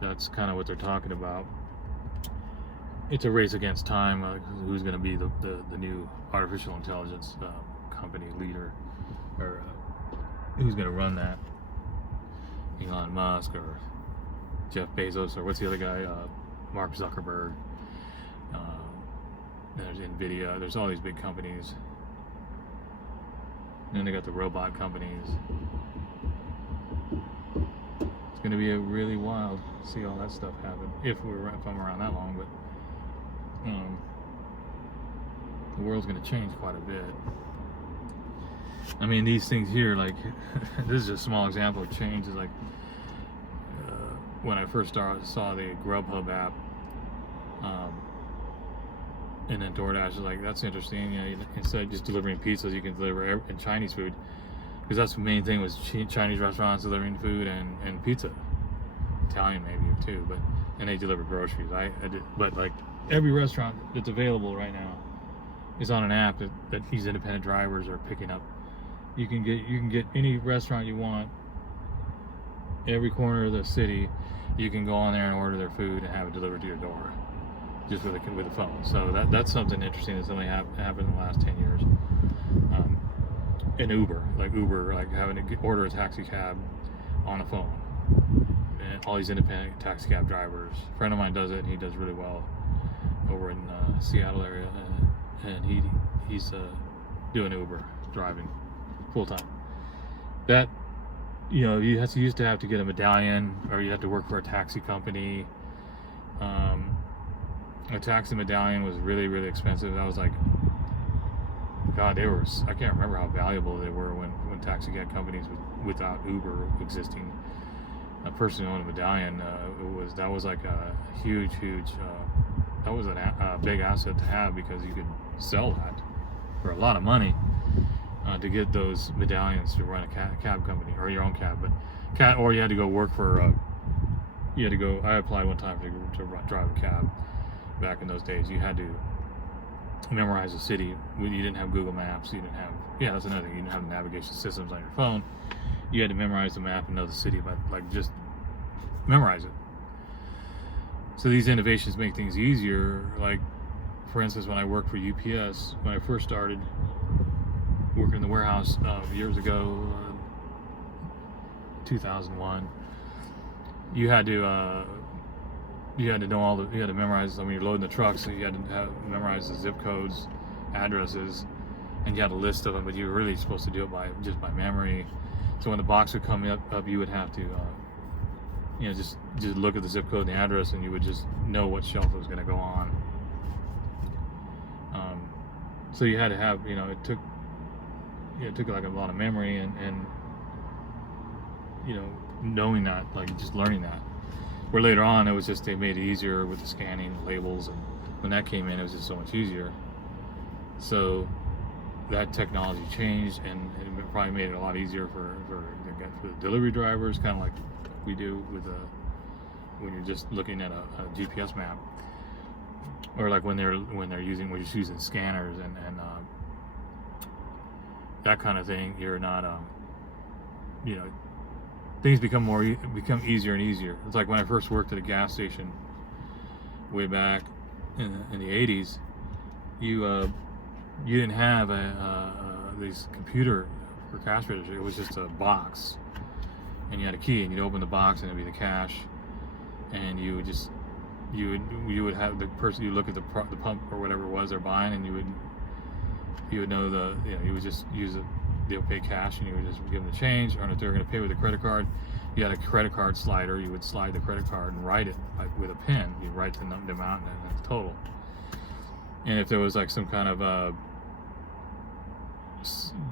That's kind of what they're talking about. It's a race against time. Who's going to be the new artificial intelligence company leader, or who's going to run that? Elon Musk or Jeff Bezos, or what's the other guy? Mark Zuckerberg. There's Nvidia. There's all these big companies. And then they got the robot companies. It's going to be a really wild to see all that stuff happen if I'm around that long. But the world's going to change quite a bit. I mean, these things here, like, this is a small example of change. Is like when I first saw the Grubhub app, and then DoorDash is like, that's interesting. Instead of just delivering pizzas, you can deliver in Chinese food, because that's the main thing, was Chinese restaurants delivering food and pizza, Italian maybe too, and they deliver groceries. But like every restaurant that's available right now is on an app that these independent drivers are picking up. You can get any restaurant you want, every corner of the city. You can go on there and order their food and have it delivered to your door, just with a phone. So that's something interesting that's only happened in the last 10 years. In Uber, like having to order a taxi cab on a phone, and all these independent taxi cab drivers. A friend of mine does it, and he does really well over in Seattle area, and he's doing Uber driving full time. That, you used to have to get a medallion, or you have to work for a taxi company. A taxi medallion was really, really expensive. That was like, God, I can't remember how valuable they were when taxi cab companies without Uber existing. A person who owned a medallion, that was like a huge, that was a big asset to have, because you could sell that for a lot of money to get those medallions to run a cab company, or your own cab. Or you had to go work for. I applied one time to drive a cab. Back in those days, you had to memorize the city. You didn't have Google Maps. You didn't have. Yeah, that's another thing. You didn't have navigation systems on your phone. You had to memorize the map and know the city, but just memorize it. So these innovations make things easier. Like, for instance, when I worked for UPS, when I first started working in the warehouse years ago, 2001, you had to know you had to memorize. When you're loading the truck, so you had to memorize the zip codes, addresses, and you had a list of them. But you were really supposed to do it by memory. So when the box would come up, you would have to, just look at the zip code and the address, and you would just know what shelf it was going to go on. So you had to have, it took like a lot of memory and knowing that, like just learning that. Where later on, it was just, they made it easier with the scanning labels, and when that came in, it was just so much easier. So that technology changed, and it probably made it a lot easier for the delivery drivers, kind of like we do with when you're just looking at a GPS map, or like when we're just using scanners and that kind of thing. You're not you know, things become easier and easier. It's like when I first worked at a gas station way back in the 80s. You didn't have these computer for cash register. It was just a box, and you had a key, and you'd open the box, and it'd be the cash, and you would have the person, you look at the pump or whatever it was they're buying, and you would know you would just use they'll pay cash, and you would just give them the change. Or if they're going to pay with a credit card, you had a credit card slider. You would slide the credit card and write it with a pen. You'd write the amount and the total. And if there was like some kind of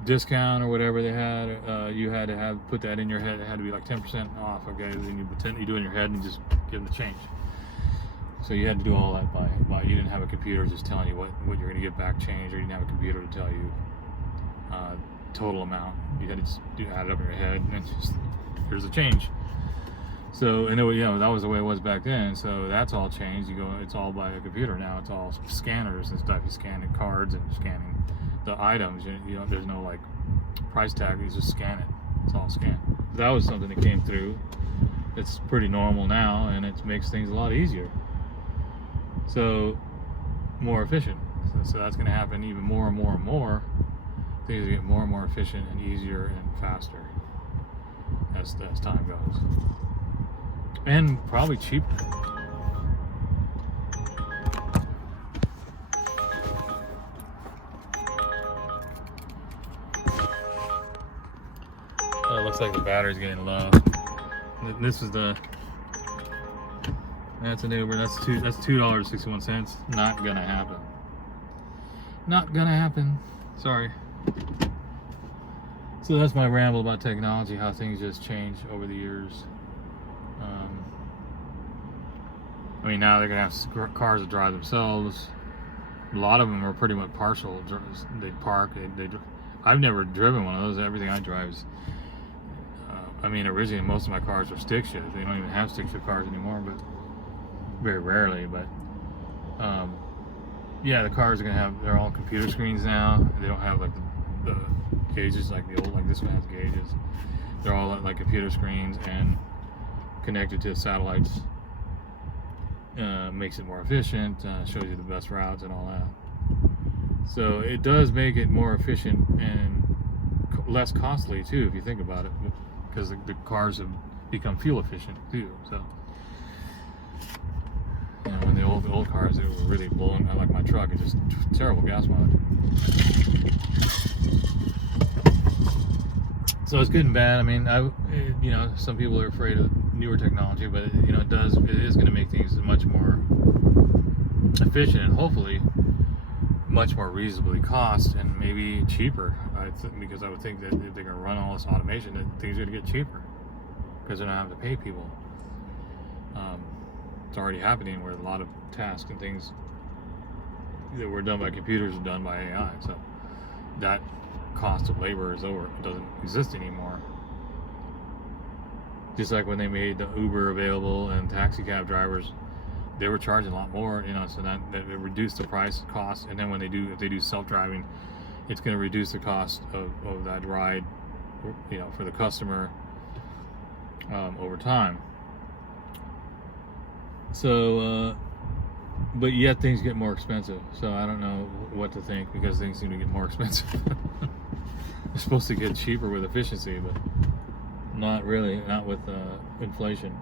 discount or whatever they had, you had to put that in your head. It had to be like 10% off. Okay, then you pretend you do it in your head and just give them the change. So you had to do all that by you didn't have a computer just telling you what you're going to get back change, or you didn't have a computer to tell you total amount. You had to just add it up in your head, and then just here's the change. So, and that was the way it was back then. So that's all changed. It's all by a computer now. It's all scanners and stuff. You scan the cards and scanning the items. There's no like price tag. You just scan it. It's all scanned. That was something that came through. It's pretty normal now, and it makes things a lot easier. So more efficient. So that's going to happen even more and more and more. Things get more and more efficient and easier and faster as time goes, and probably cheaper. It looks like the battery's getting low. This is that's an Uber. That's $2.61. Not gonna happen. Not gonna happen. Sorry. So that's my ramble about technology, how things just change over the years. I mean, now they're gonna have cars that drive themselves. A lot of them are pretty much partial. They park. I've never driven one of those. Everything I drive is. I mean, originally most of my cars were stick shift. They don't even have stick shift cars anymore, but very rarely. But yeah, the cars are they're all computer screens now. They don't have like the gauges like the old, like this one has gauges. They're all like computer screens and connected to satellites. Makes it more efficient, shows you the best routes and all that. So it does make it more efficient and less costly too, if you think about it, because the cars have become fuel efficient too. So when the old cars, they were really blowing, like my truck, it's just terrible gas mileage. So it's good and bad. I mean, some people are afraid of newer technology, but it is going to make things much more efficient and hopefully much more reasonably cost and maybe cheaper. Because I would think that if they're going to run all this automation, that things are going to get cheaper because they're not having to pay people. It's already happening where a lot of tasks and things that were done by computers are done by AI. So that cost of labor is over. It doesn't exist anymore. Just like when they made the Uber available and taxi cab drivers, they were charging a lot more, so that it reduced the cost. And then if they do self-driving, it's going to reduce the cost of that ride, for the customer over time. So, but yet things get more expensive. So I don't know what to think, because things seem to get more expensive. They're supposed to get cheaper with efficiency, but not really, not with inflation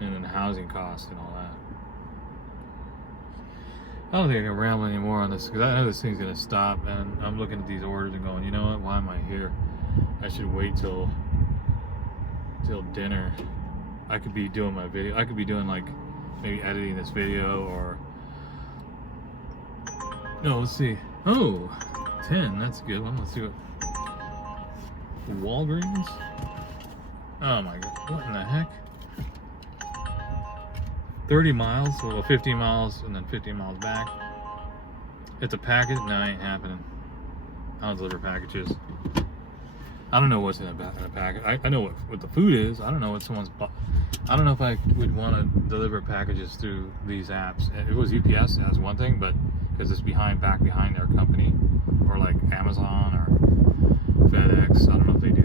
and then housing costs and all that. I don't think I can ramble anymore on this, because I know this thing's going to stop, and I'm looking at these orders and going, you know what, why am I here? I should wait till dinner. I could be doing my video. I could be doing like maybe editing this video, or no, let's see. Oh, 10, that's a good one. Let's see what Walgreens. Oh my god, what in the heck? 30 miles, well 15 miles and then 15 miles back. It's a package? No, it ain't happening. I don't deliver packages. I don't know what's in a package. I know what the food is. I don't know what someone's I don't know if I would want to deliver packages through these apps. If it was UPS, that's one thing, but because it's back behind their company, or like Amazon or FedEx, I don't know if they do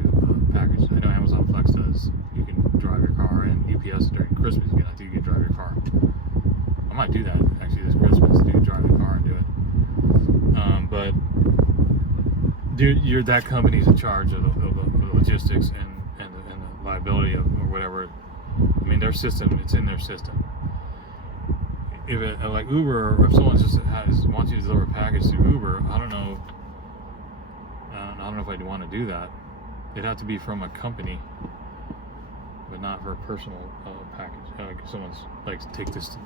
you're that company's in charge of the logistics and the liability of or whatever. I mean, their system, it's in their system. If it, like Uber, or if someone just wants you to deliver a package through Uber, I don't know if I'd want to do that. It'd have to be from a company, but not for a personal package. Like if someone's like, take this,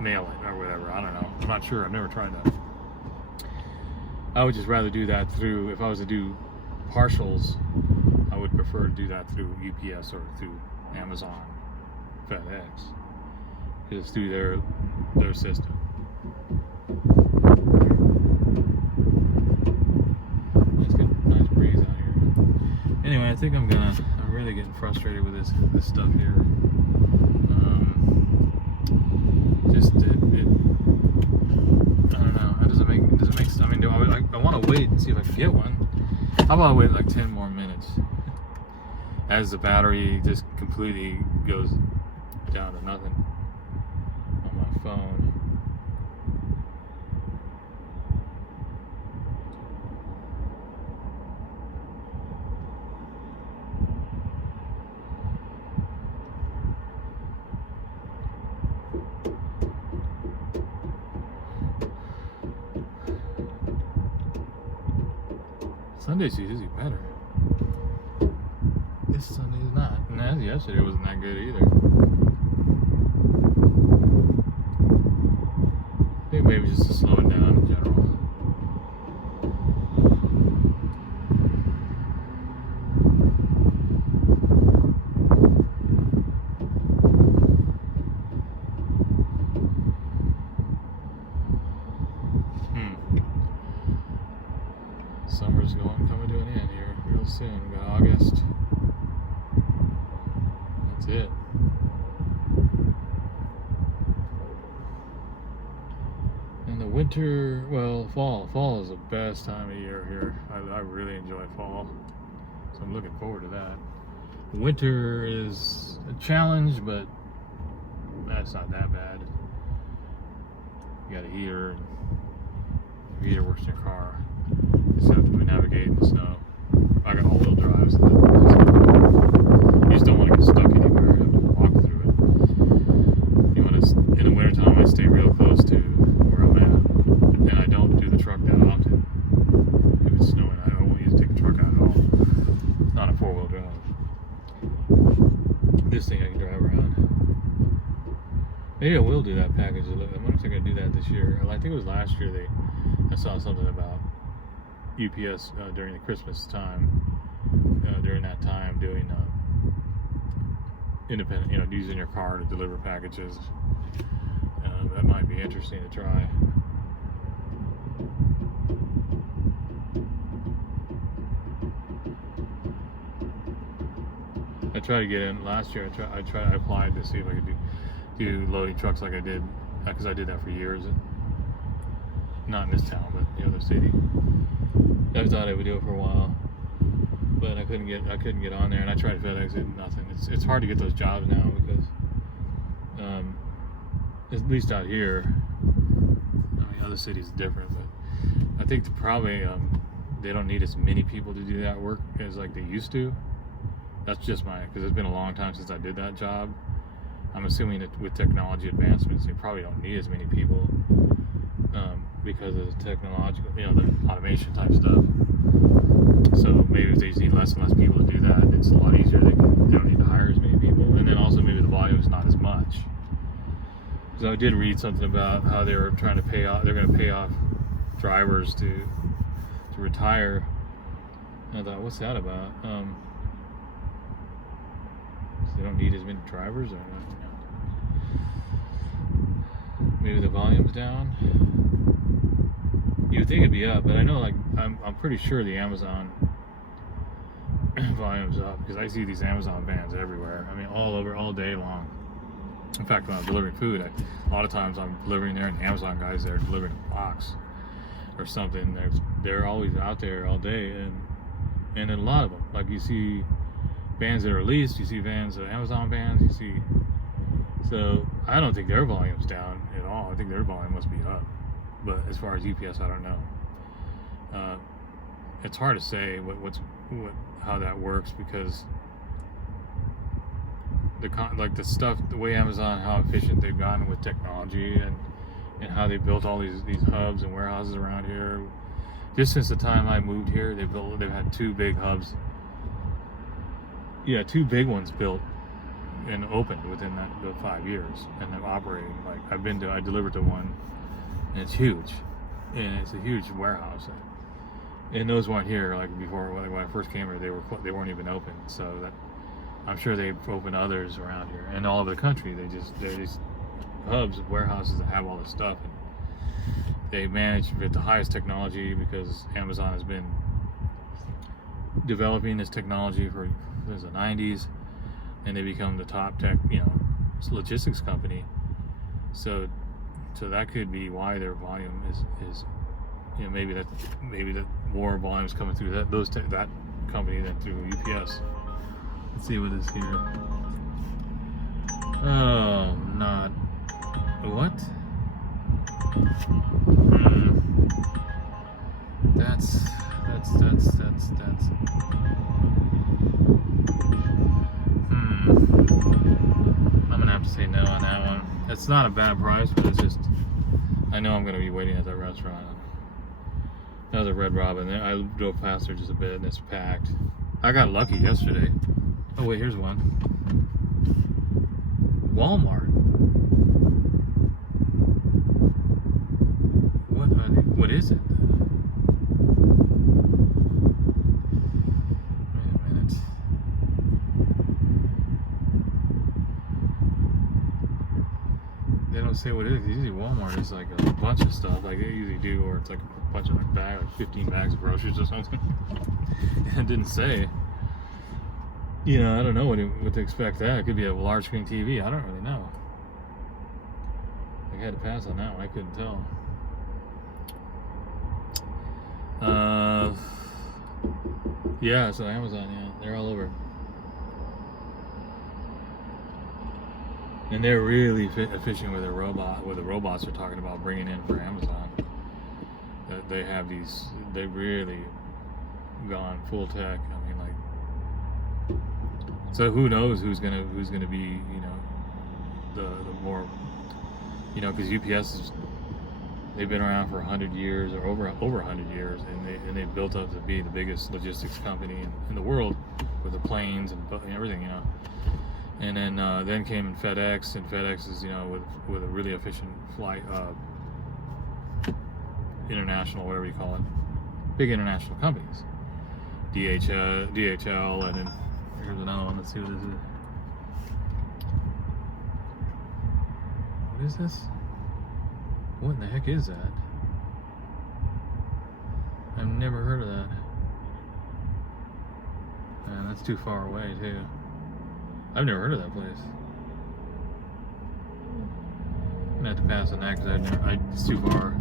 mail it or whatever. I don't know. I'm not sure. I've never tried that. I would just rather do that through, if I was to do partials, I would prefer to do that through UPS or through Amazon, FedEx. It's through their system. Let's get a nice breeze out here. Anyway, I think I'm really getting frustrated with this stuff here. I don't know. It doesn't make sense. I mean, I want to wait and see if I can get one. How about I wait like 10 more minutes as the battery just completely goes down to nothing on my phone. Sunday's usually better. This Sunday is not. And yesterday wasn't that good either. I think maybe just to slow it down in general. Summer's coming to an end here real soon. We got August. That's it. And the winter, well, fall. Fall is the best time of year here. I really enjoy fall, so I'm looking forward to that. Winter is a challenge, but that's not that bad. You got a heater, and the heater works in your car. You just have to navigate in the snow. I got all-wheel drive, so you just don't want to get stuck anywhere. You have to walk through it. You want to, in the wintertime, I stay real close to where I'm at, and I don't do the truck that often. If it's snowing, I don't want you to take the truck out at all. It's not a four-wheel drive. This thing I can drive around. Maybe I will do that package. I wonder if they're going to do that this year. I think it was last year I saw something about UPS during the Christmas time, during that time doing independent, using your car to deliver packages. That might be interesting to try. I tried to get in last year. I applied to see if I could do loading trucks like I did, because I did that for years. Not in this town, but the other city. I thought I would do it for a while, but I couldn't get on there, and I tried FedEx and nothing. It's hard to get those jobs now because, at least out here, I mean, other cities are different, but I think probably they don't need as many people to do that work as like they used to. That's just because it's been a long time since I did that job. I'm assuming that with technology advancements, they probably don't need as many people. Because of the technological, the automation type stuff. So maybe if they just need less and less people to do that, it's a lot easier. They don't need to hire as many people. And then also maybe the volume is not as much. Because I did read something about how they were trying to pay off, they're going to pay off drivers to retire. And I thought, what's that about? They don't need as many drivers, or maybe the volume's down. You would think it'd be up, but I know, I'm pretty sure the Amazon volume's up, because I see these Amazon vans everywhere. I mean, all over, all day long. In fact, when I'm delivering food, a lot of times I'm delivering there, and the Amazon guys there delivering a box or something. They're always out there all day, and a lot of them. Like, you see vans that are leased, you see vans, Amazon vans, you see. So I don't think their volume's down at all. I think their volume must be up. But as far as UPS, I don't know. it's hard to say how that works, because the stuff, the way Amazon, how efficient they've gotten with technology, and how they built all these hubs and warehouses around here. Just since the time I moved here, they've had 2 big hubs. Yeah, 2 big ones built and opened within the 5 years, and they're operating. Like I delivered to one, and it's huge, and it's a huge warehouse. And those weren't here like before. When I first came here, they weren't even open. So that, I'm sure they've opened others around here and all over the country. They're these hubs of warehouses that have all this stuff, and they manage with the highest technology, because Amazon has been developing this technology since the 90s, and they become the top tech, logistics company. So that could be why their volume is maybe that more volume is coming through that company than through UPS. Let's see what is here. Oh, not what? That's. I'm gonna have to say no on that one. It's not a bad price, but it's just, I know I'm gonna be waiting at that restaurant. That was a Red Robin. I drove past there just a bit, and it's packed. I got lucky yesterday. Oh wait, here's one. Walmart. What is it? Wait a minute. They don't say what it is. Usually Walmart is like a bunch of stuff, like they usually do, or it's like a bunch of like 15 bags of groceries or something. It didn't say. I don't know what to expect. That it could be a large screen TV. I don't really know. I had to pass on that one. I couldn't tell. Yeah. So Amazon, they're all over, and they're really efficient with the robots they're talking about bringing in for Amazon. That they have these. They've really gone full tech. I mean, like. So who knows who's gonna be, the more, because UPS they've been around for 100 years or over 100 years, and they built up to be the biggest logistics company in the world, with the planes and everything, And then came FedEx, and FedEx is with a really efficient flight, international, whatever you call it, big international companies, DHL, and then. Here's another one. Let's see what this is. What is this? What in the heck is that? I've never heard of that. Man, that's too far away too. I've never heard of that place. I'm gonna have to pass on that because it's too far.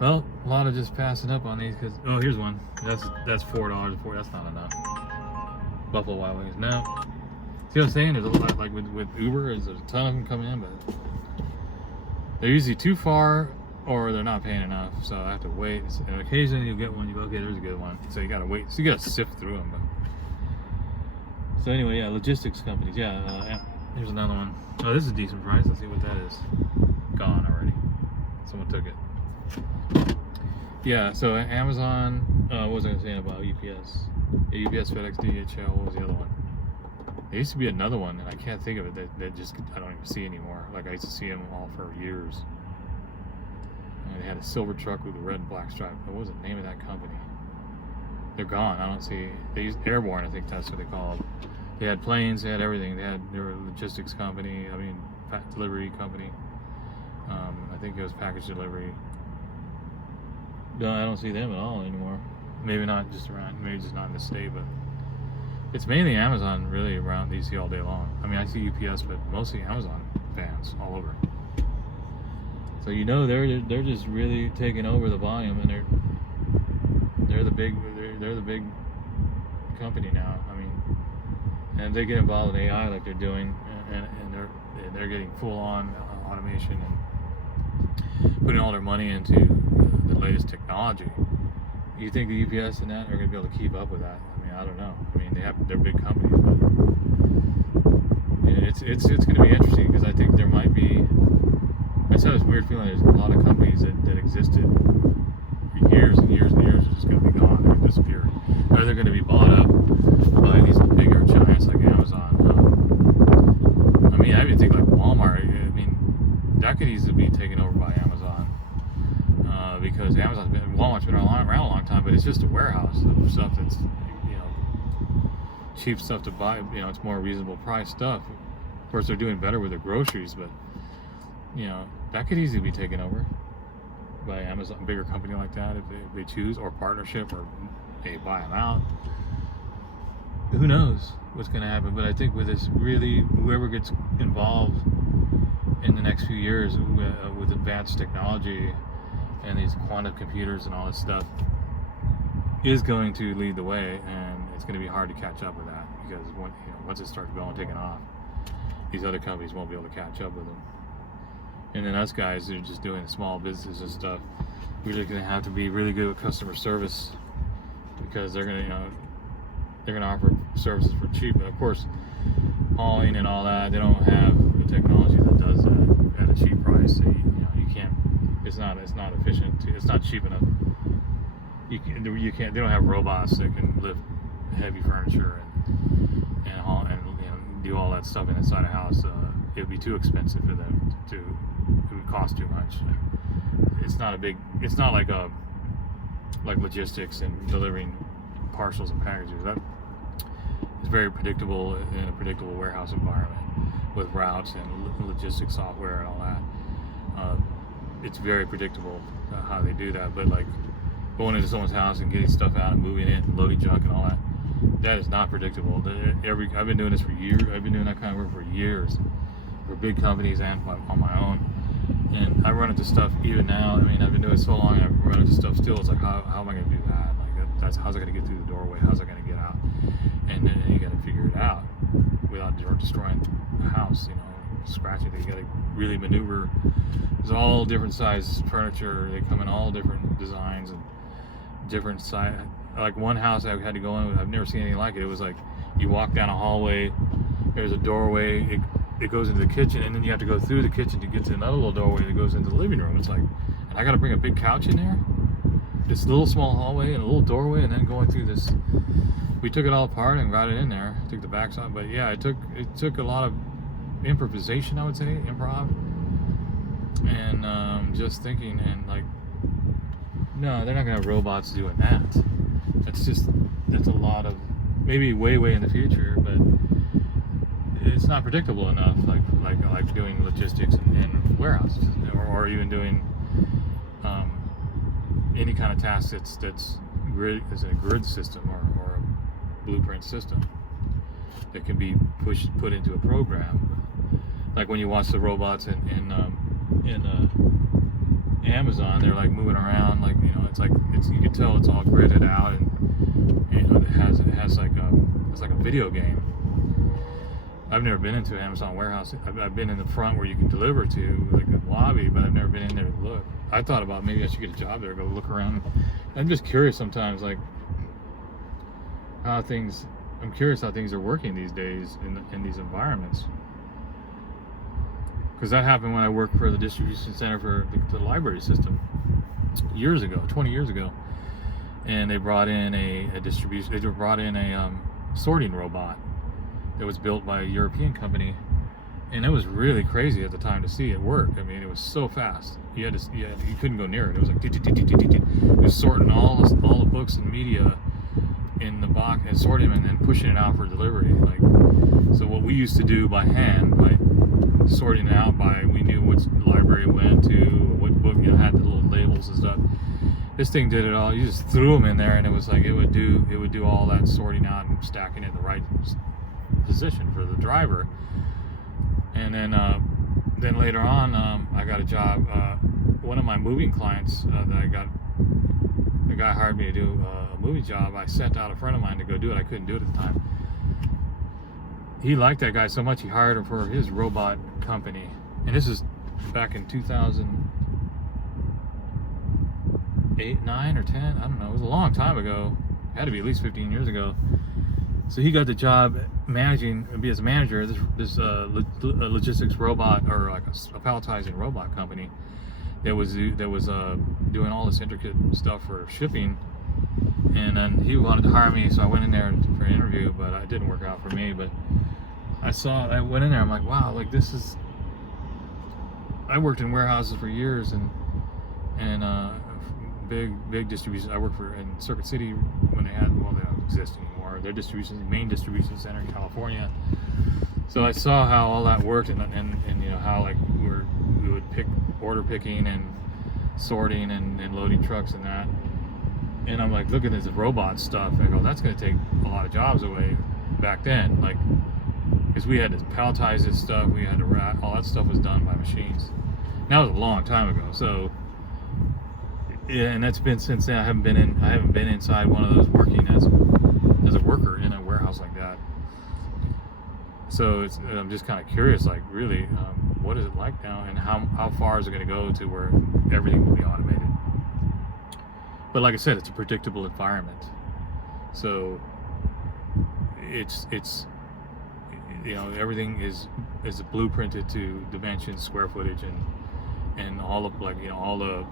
Well, a lot of just passing up on these because here's one. That's $4 for. That's not enough. Buffalo Wild Wings. No. See what I'm saying? There's a lot, like with Uber, there's a ton of them coming in, but they're usually too far or they're not paying enough. So I have to wait. And occasionally you'll get one. You go, okay, there's a good one. So you gotta wait. So you gotta sift through them. But. So anyway, logistics companies. Here's another one. Oh, this is a decent price. Let's see what that is. Gone already. Someone took it. Yeah, so Amazon, what was I saying about UPS? UPS, FedEx, DHL, what was the other one? There used to be another one, and I can't think of it, that just, I don't even see anymore. Like, I used to see them all for years. And they had a silver truck with a red and black stripe. What was the name of that company? They're gone. I don't see, they used Airborne, I think that's what they call it. They had planes, they had everything. They were a logistics company, delivery company. I think it was package delivery. No, I don't see them at all anymore. Maybe not just around, maybe just not in the state, but it's mainly Amazon really around DC all day long. I mean, I see UPS, but mostly Amazon vans all over. So they're just really taking over the volume, and they're the big company now. I mean, and they get involved in AI like they're doing, and they're getting full on automation and putting all their money into the latest technology. You think the UPS and that are going to be able to keep up with that? I mean, I don't know. I mean, they're big companies, but it's going to be interesting because I think there might be. I just have this weird feeling there's a lot of companies that existed for years and years and years are just going to be gone. They're going to disappear. Or they're going to be bought up by these bigger giants like Amazon. I mean, I even think like Walmart. I mean, that could easily be taken over by Amazon because Walmart's been around a long time, but it's just a warehouse of stuff that's cheap stuff to buy. It's more reasonable price stuff. Of course, they're doing better with their groceries, but that could easily be taken over by Amazon, a bigger company like that, if they choose, or partnership, or they buy them out. Who knows what's going to happen? But I think with this, really, whoever gets involved in the next few years with advanced technology and these quantum computers and all this stuff is going to lead the way, and it's going to be hard to catch up with that because once it starts taking off, these other companies won't be able to catch up with them. And then us guys who are just doing small businesses and stuff, we're just going to have to be really good with customer service because they're going to offer services for cheap. And of course, hauling and all that, they don't have the technology that does that at a cheap price. So you can't. It's not efficient. It's not cheap enough. You can't. They don't have robots that can lift heavy furniture and haul and do all that stuff inside a house. It would be too expensive for them to. It would cost too much. It's not like logistics and delivering parcels and packages. That is very predictable in a predictable warehouse environment with routes and logistics software and all that. It's very predictable how they do that. But like going into someone's house and getting stuff out and moving it and loading junk and all that, that is not predictable. I've been doing this for years. I've been doing that kind of work for years, for big companies and on my own. And I run into stuff even now. I mean, I've been doing it so long. I run into stuff still. It's like, how am I going to do that? Like, how's it going to get through the doorway? How's it going to get out? And then you got to figure it out without destroying the house. Scratching it. You got to really maneuver. There's all different size furniture. They come in all different designs and different size. Like one house I had to go in. I've never seen anything like it. It was like you walk down a hallway. There's a doorway. It goes into the kitchen, and then you have to go through the kitchen to get to another little doorway that goes into the living room. It's like, and I got to bring a big couch in there, this little small hallway and a little doorway, and then going through this. We took it all apart and got it in there. Took the backs off, but yeah, it took a lot of improvisation, I would say, improv, and just thinking and like, no, they're not gonna have robots doing that. That's a lot of maybe way in the future, but it's not predictable enough, like doing logistics in warehouses, or even doing any kind of task that's in a grid system or a blueprint system that can be put into a program. Like when you watch the robots in Amazon, they're like moving around, like you can tell it's all gridded out, and it has like a video game. I've never been into an Amazon warehouse. I've been in the front where you can deliver to, like the lobby, but I've never been in there to look. I thought about maybe I should get a job there, go look around. I'm just curious sometimes, like I'm curious how things are working these days in these environments. Because that happened when I worked for the distribution center for the library system years ago, 20 years ago. And they brought in they brought in a sorting robot that was built by a European company, and it was really crazy at the time to see it work. I mean, it was so fast. You couldn't go near it. It was like it was sorting all the books and media in the box and sorting them and then pushing it out for delivery. Like, so what we used to do by hand, by sorting it out we knew which library it went to, or what book had the little labels and stuff. This thing did it all. You just threw them in there, and it was like it would do all that sorting out and stacking it in the right position for the driver. And then later on, I got a job. One of my moving clients that I got, the guy hired me to do a movie job. I sent out a friend of mine to go do it. I couldn't do it at the time. He liked that guy so much, he hired him for his robot company. And this is back in 2000. 8, 9, or 10. I don't know. It was a long time ago. It had to be at least 15 years ago. So he got the job managing, be as a manager of this logistics robot, or like a palletizing robot company that was doing all this intricate stuff for shipping. And then he wanted to hire me, so I went in there for an interview, but it didn't work out for me. But I went in there, I'm like, wow, like this is. I worked in warehouses for years and big distribution. I worked in Circuit City when they had, well, they don't exist anymore. Their main distribution center in California. So I saw how all that worked, and you know how like we would order picking and sorting and loading trucks and that. And I'm like, look at this robot stuff. I go, that's going to take a lot of jobs away back then, like because we had to palletize this stuff. We had to rack. All that stuff was done by machines. That was a long time ago. So. Yeah, and that's been since then. I haven't been inside one of those working as a worker in a warehouse like that. So I'm just kind of curious, like really, what is it like now, and how far is it going to go to where everything will be automated? But like I said, it's a predictable environment, so it's you know, everything is blueprinted to dimensions, square footage, and all of, like, you know, all the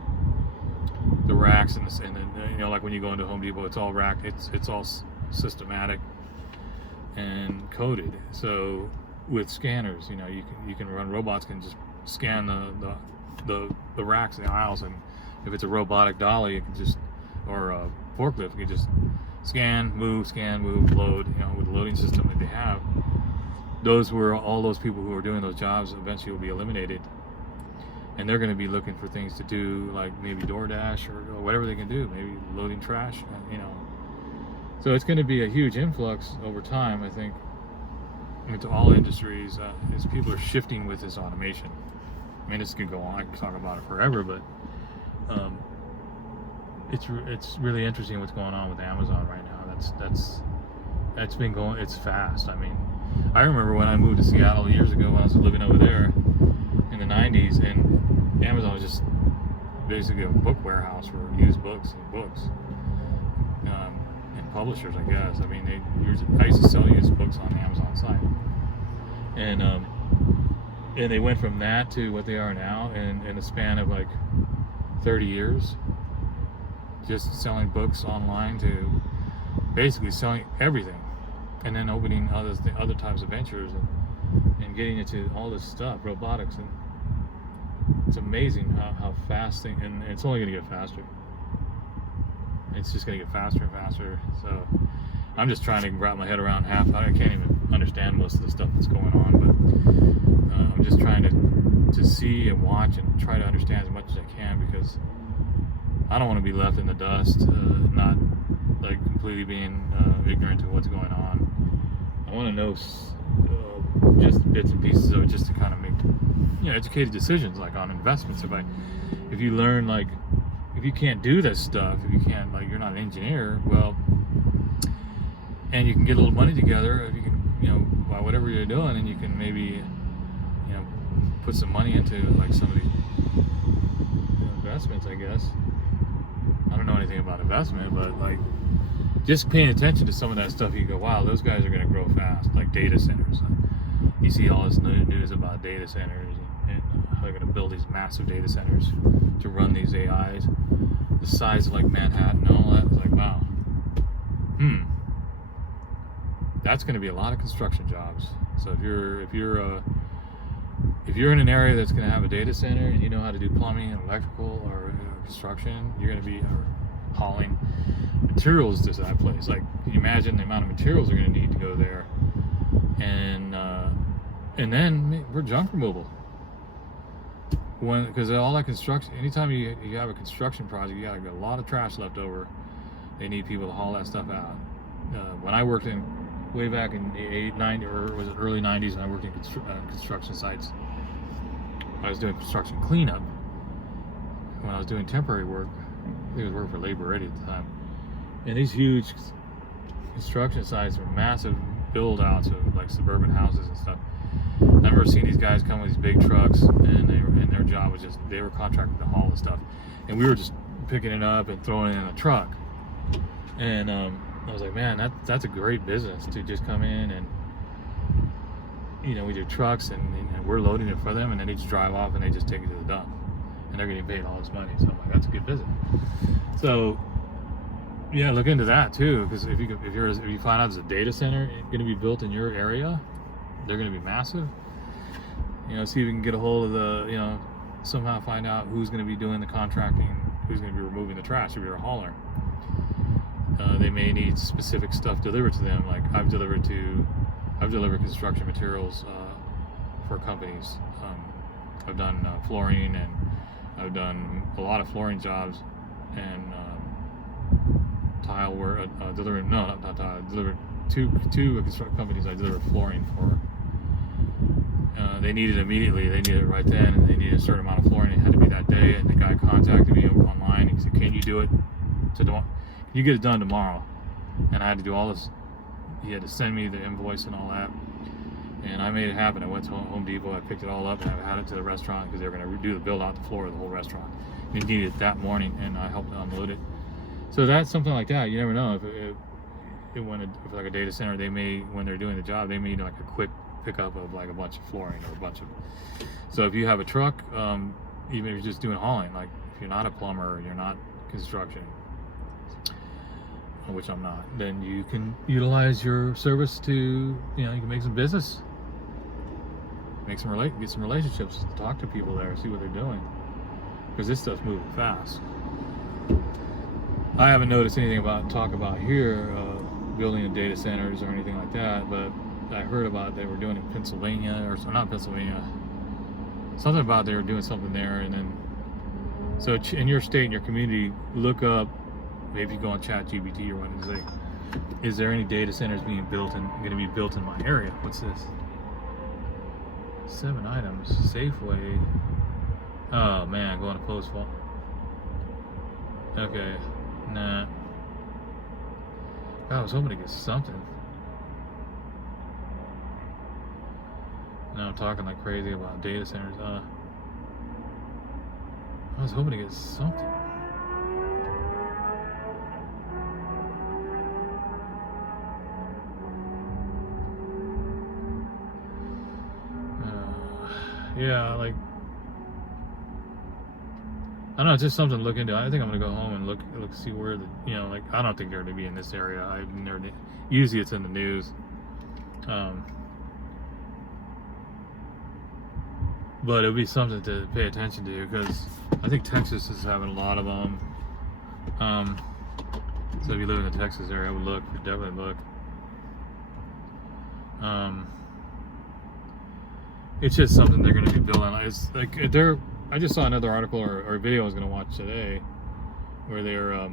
racks and then, you know, like when you go into Home Depot, it's all racked. It's all systematic and coded. So with scanners, you know, you can run, robots can just scan the racks and the aisles, and if it's a robotic dolly, it can just, or a forklift, you can just scan, move, load. You know, with the loading system that they have, all those people who are doing those jobs eventually will be eliminated. And they're going to be looking for things to do, like maybe DoorDash or whatever they can do, maybe loading trash, you know. So it's going to be a huge influx over time, I think, into all industries, as people are shifting with this automation. I mean, this could go on. I could talk about it forever, but it's really interesting what's going on with Amazon right now. That's been going. It's fast. I mean, I remember when I moved to Seattle years ago when I was living over there in the 90s, and Amazon was just basically a book warehouse for used books and publishers, I guess. I mean, I used to sell used books on the Amazon site, and they went from that to what they are now in a span of like 30 years, just selling books online to basically selling everything, and then opening other types of ventures and getting into all this stuff, robotics, and it's amazing how fast and it's only going to get faster. It's just going to get faster and faster. So I'm just trying to wrap my head around I can't even understand most of the stuff that's going on, but I'm just trying to see and watch and try to understand as much as I can, because I don't want to be left in the dust, not like completely being ignorant to what's going on. I want to know just bits and pieces of it, just to kind of make, you know, educated decisions, like on investments. If you learn, like, if you can't do this stuff, if you can't, like, you're not an engineer, well, and you can get a little money together, if you can, you know, by whatever you're doing, and you can maybe, you know, put some money into like some of these investments, I guess. I don't know anything about investment, but like just paying attention to some of that stuff, you go, wow, those guys are going to grow fast, like data centers. You see all this news about data centers and how they're going to build these massive data centers to run these AIs, the size of like Manhattan and all that. It's like, wow, that's going to be a lot of construction jobs. So if you're in an area that's going to have a data center and you know how to do plumbing and electrical or construction, you're going to be hauling materials to that place. Like, can you imagine the amount of materials they're going to need to go there? And then we're junk removal. Because all that construction, anytime you have a construction project, you got a lot of trash left over. They need people to haul that stuff out. When I worked way back in the 90s, or was it early 90s, and I worked in construction sites, I was doing construction cleanup. When I was doing temporary work, I think I was working for Labor Ready at the time. And these huge construction sites were massive build outs of like suburban houses and stuff. I remember seeing these guys come with these big trucks, and their job was just, they were contracted to haul the stuff, and we were just picking it up and throwing it in a truck. And I was like, man, that's a great business to just come in and, you know, we do trucks and we're loading it for them, and then they just drive off and they just take it to the dump, and they're getting paid all this money. So I'm like, that's a good business. So yeah, look into that too, because if you find out there's a data center going to be built in your area, they're going to be massive. You know, see if you can get a hold of the, you know, somehow find out who's going to be doing the contracting, who's going to be removing the trash if you're a hauler. They may need specific stuff delivered to them. Like I've delivered construction materials for companies. I've done flooring, and I've done a lot of flooring jobs, and tile work. Delivered two construction companies I delivered flooring for. They needed it immediately. They needed it right then, and they needed a certain amount of flooring. It had to be that day. And the guy contacted me online. He said, "Can you do it tomorrow? Can you get it done tomorrow?" And I had to do all this. He had to send me the invoice and all that, and I made it happen. I went to Home Depot. I picked it all up, and I had it to the restaurant because they were going to do the build out the floor of the whole restaurant. They needed it that morning, and I helped unload it. So that's something like that. You never know if if like a data center, they may, when they're doing the job, they may need like a quick pickup of like a bunch of flooring or a bunch of. So if you have a truck, even if you're just doing hauling, like if you're not a plumber, you're not construction, which I'm not, then you can utilize your service to, you know, you can make some business, get some relationships, talk to people there, see what they're doing, because this stuff's moving fast. I haven't noticed anything talk about here building of data centers or anything like that, but I heard about they were doing it in Pennsylvania, or so not Pennsylvania, something about they were doing something there. And then so in your state, in your community, look up, maybe you go on ChatGPT or what, and say, is there any data centers being built and going to be built in my area? What's this? 7 items, Safeway. Oh man, going to post fault. Okay, nah. God, I was hoping to get something. Now I'm talking like crazy about data centers. I was hoping to get something. Yeah, like, I don't know, it's just something to look into. I think I'm gonna go home and look, see where the, you know, like, I don't think they're gonna be in this area. I've never, usually it's in the news. But it'll be something to pay attention to, because I think Texas is having a lot of them. So if you live in the Texas area, I would look, definitely look. It's just something they're going to be building. It's like I just saw another article or a video I was going to watch today, where they're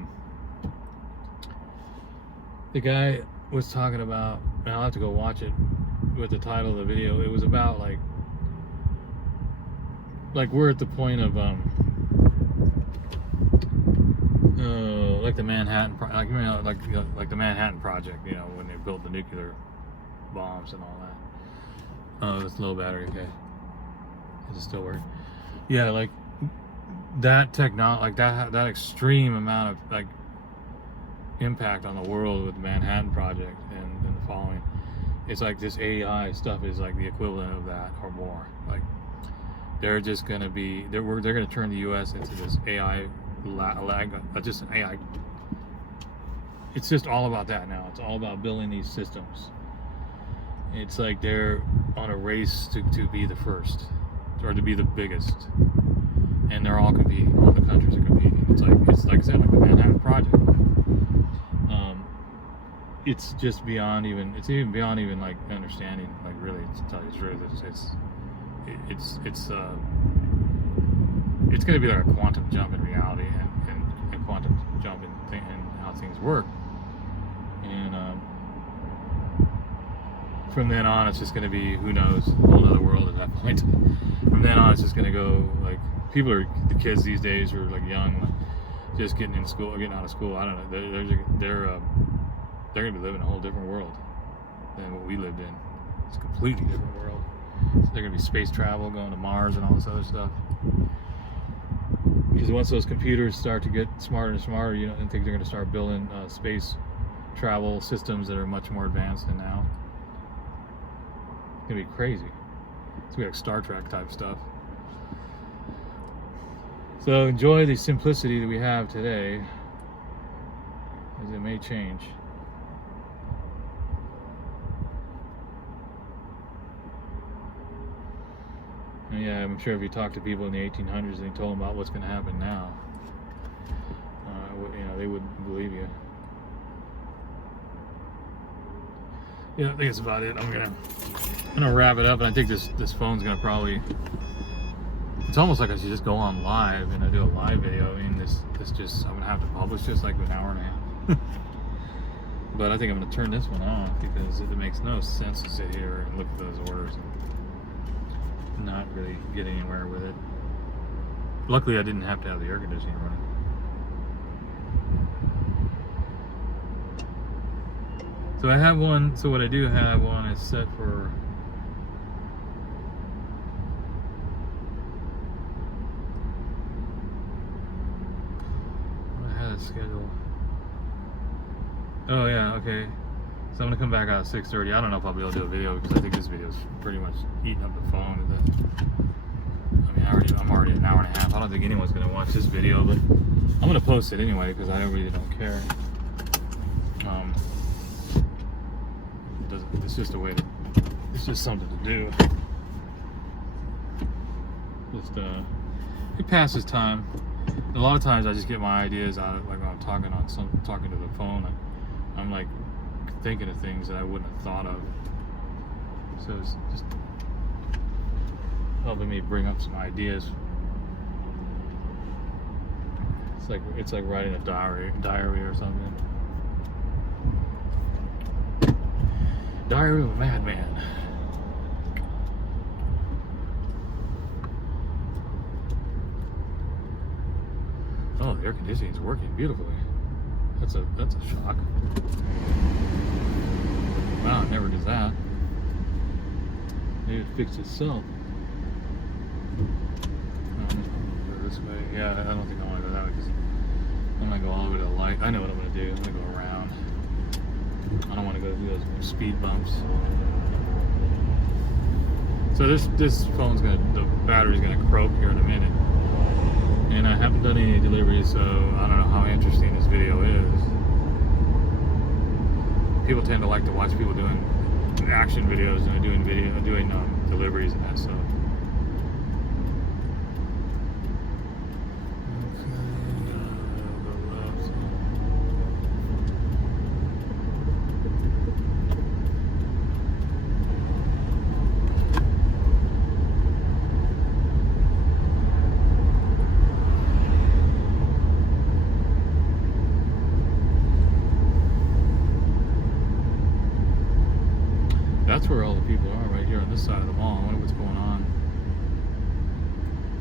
the guy was talking about, and I'll have to go watch it with the title of the video. It was about like we're at the point of like the Manhattan like the Manhattan Project, you know, when they built the nuclear bombs and all that. Oh, it's low battery. Okay, is it still working? Yeah, like that technology, like that extreme amount of like impact on the world with the Manhattan Project and the following. It's like this AI stuff is like the equivalent of that or more. Like they're just gonna be they're gonna turn the U.S. into this AI just an AI. It's just all about that now. It's all about building these systems. It's like they're on a race to be the first, or to be the biggest, and they're all competing. All the countries are competing. It's like I said, like the Manhattan Project. It's just beyond even. It's even beyond even like understanding. Like really, to tell you the truth, it's going to be like a quantum jump in reality and a quantum jump in how things work. And from then on, it's just going to be, who knows, a whole other world at that point. From then on, it's just going to go like the kids these days are like young, just getting in school, getting out of school. I don't know. They're going to be living a whole different world than what we lived in. It's a completely different world. So they're going to be space travel, going to Mars and all this other stuff. Because once those computers start to get smarter and smarter, I think they're going to start building space travel systems that are much more advanced than now. It's going to be crazy. It's like Star Trek type stuff. So enjoy the simplicity that we have today, as it may change. And yeah, I'm sure if you talk to people in the 1800s and you told them about what's going to happen now, they wouldn't believe you. Yeah, I think that's about it. I'm gonna wrap it up, and I think this phone's gonna probably. It's almost like I should just go on live and I do a live video. I mean, I'm gonna have to publish this like an hour and a half. But I think I'm gonna turn this one off because it makes no sense to sit here and look at those orders and not really get anywhere with it. Luckily, I didn't have to have the air conditioning running. So I have one. So what I do have one is set for. I had it scheduled. Oh yeah, okay. So I'm gonna come back out at 6:30. I don't know if I'll be able to do a video because I think this video is pretty much eating up the phone. I'm already an hour and a half. I don't think anyone's gonna watch this video, but I'm gonna post it anyway because I really don't care. It's just a way to. It's just something to do. It passes time. And a lot of times I just get my ideas out of, like when I'm talking to the phone. I'm like thinking of things that I wouldn't have thought of. So it's just helping me bring up some ideas. It's like writing a diary or something. Diary of a Madman. Oh, the air conditioning is working beautifully. That's a shock. Wow, it never does that. Maybe it fixed itself. Go this way. Yeah, I don't think I want to go that way because I'm gonna go all the way to the light. I know what I'm gonna do. I'm gonna go around. I don't want to go through those speed bumps. So this phone's the battery's gonna croak here in a minute. And I haven't done any deliveries, so I don't know how interesting this video is. People tend to like to watch people doing action videos and doing deliveries and that stuff. That's where all the people are, right here on this side of the mall. I wonder what's going on.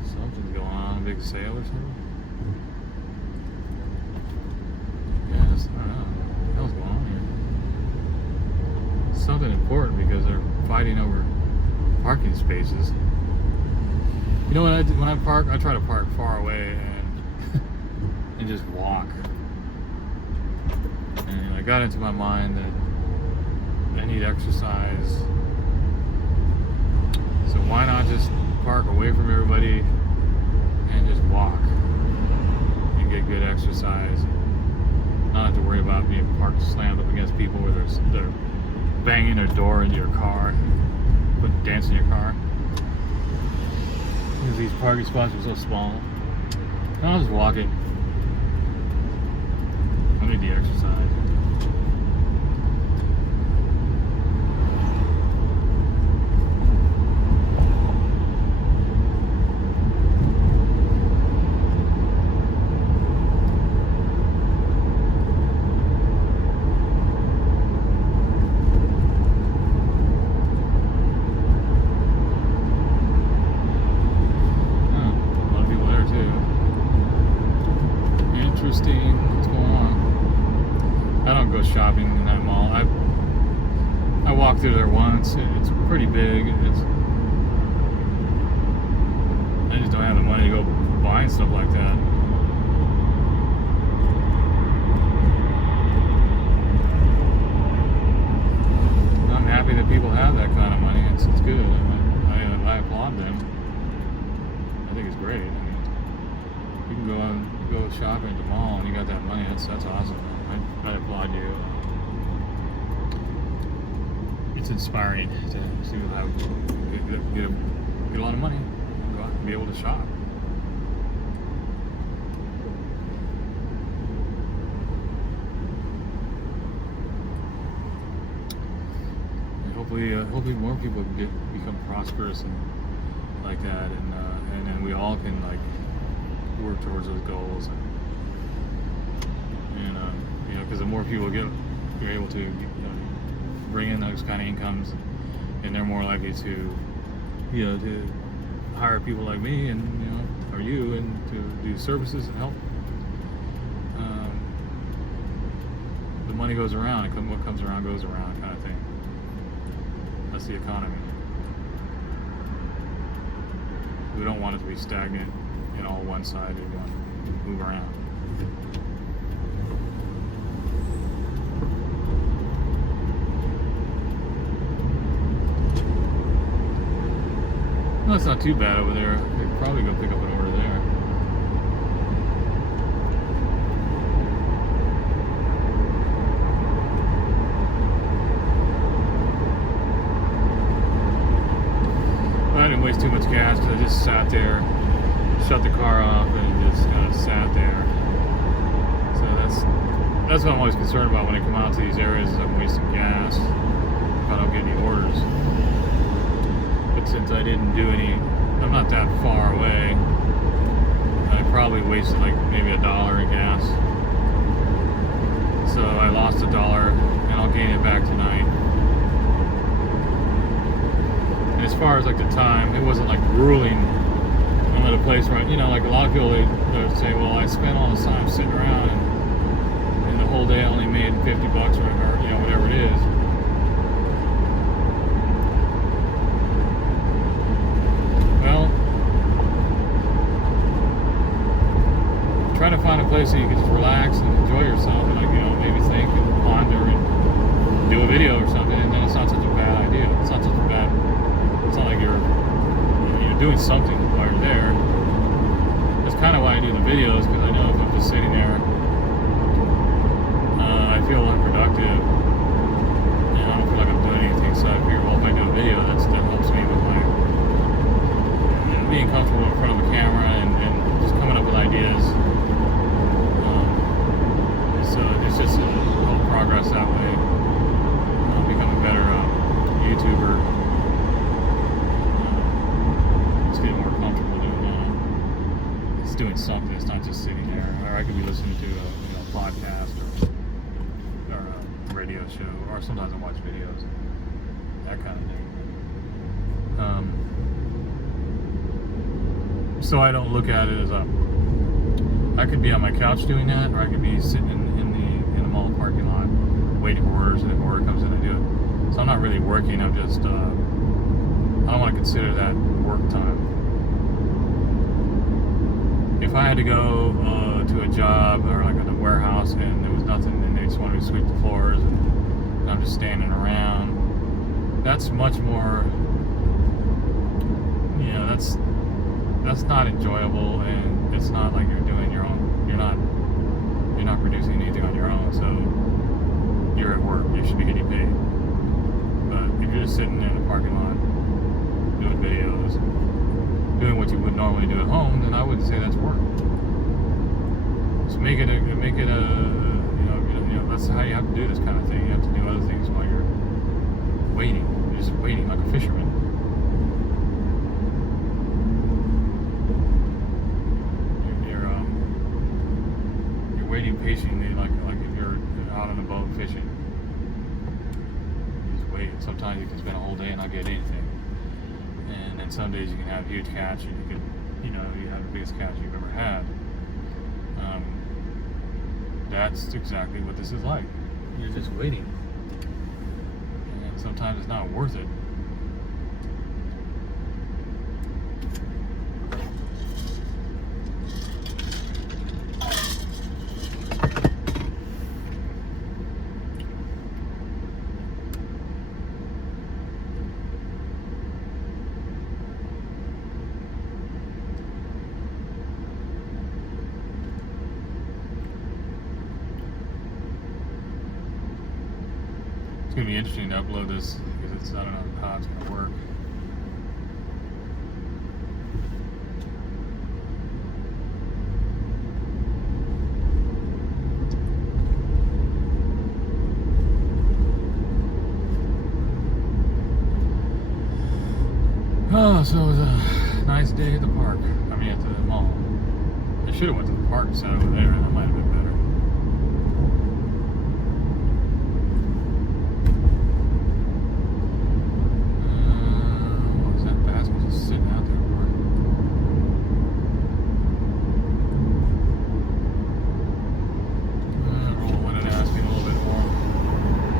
Something's going on, a big sale or something? Yeah, I don't know. What the hell's going on here? Something important because they're fighting over parking spaces. You know what when I park, I try to park far away and just walk. And I got into my mind that I need exercise, so why not just park away from everybody and just walk and get good exercise, not have to worry about being parked slammed up against people where they're banging their door into your car, putting dents in your car because these parking spots are so small. I'll just walk it. I need the exercise. What's going on? I don't go shopping in that mall. I walked through there once. It's pretty big. I just don't have the money to go buying stuff like that. I'm happy that people have that kind of money. It's good. I applaud them. I think it's great. I mean, you can go shopping at the mall and you got that money. That's awesome. I applaud you. It's inspiring to have get a lot of money and go out and be able to shop. And hopefully more people become prosperous and like that, and then we all can like work towards those goals, and you know, because the more people you're able to bring in those kind of incomes, and they're more likely to to hire people like me and or you, and to do services and help. The money goes around, and what comes around goes around, kind of thing. That's the economy. We don't want it to be stagnant and all one side. We want to move around. No, it's not too bad over there. We could probably go pick up an order there. But I didn't waste too much gas because I just sat there, shut the car off, and just kind of sat there. So that's what I'm always concerned about when I come out to these areas, is I'm wasting gas if I don't get any orders. Since I didn't do any, I'm not that far away, I probably wasted like maybe $1 in gas. So I lost $1 and I'll gain it back tonight. And as far as like the time, it wasn't like grueling. I'm at a place where, like a lot of people, they'll say, well, I spent all this time sitting around and the whole day I only made $50 or whatever it is. Try to find a place that you can just relax and enjoy yourself, and maybe think and ponder and do a video or something, and then it's not such a bad idea. It's not like you're doing something while you're there. That's kind of why I do the videos, because I know if I'm just sitting there, I feel unproductive, and I don't feel like I'm doing anything. So I figure, well, if I do a video, that helps me with my being comfortable in front of the camera and just coming up with ideas. So it's just a little progress that way. Become a better YouTuber. Just getting more comfortable doing it's doing something. It's not just sitting there. Or I could be listening to a podcast or a radio show, or sometimes I watch videos, that kind of thing. So I don't look at it as I could be on my couch doing that, or I could be sitting in the mall parking lot waiting for orders, and if an order comes in, I do it. So I'm not really working. I'm just I don't want to consider that work time. If I had to go to a job or like at a warehouse and there was nothing, and they just wanted to sweep the floors, and I'm just standing around, that's much more. That's not enjoyable, and it's not like you're doing your own. You're not producing anything on your own. So you're at work. You should be getting paid. But if you're just sitting in the parking lot doing videos, doing what you would normally do at home, then I wouldn't say that's work. So make it a that's how you have to do this kind of thing. You have to do other things while you're waiting. You're just waiting like a fisherman. Waiting patiently, like if you're out on a boat fishing. You just wait. Sometimes you can spend a whole day and not get anything. And then some days you can have a huge catch, and you have the biggest catch you've ever had. That's exactly what this is like. You're just waiting. And sometimes it's not worth it. gonna be interesting to upload this because I don't know how it's gonna work. Oh, so it was a nice day at the park. I mean, at the mall. I should have went to the park instead of over there. That might have been better. What was that basket just sitting out there for? Roll wanted to ask me a little bit more.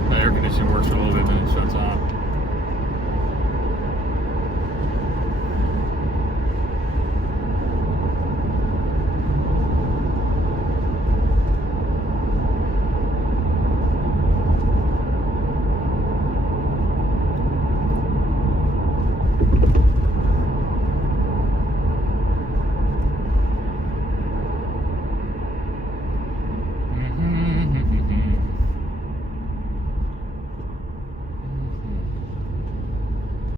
The air conditioning works for a little bit, then it shuts off.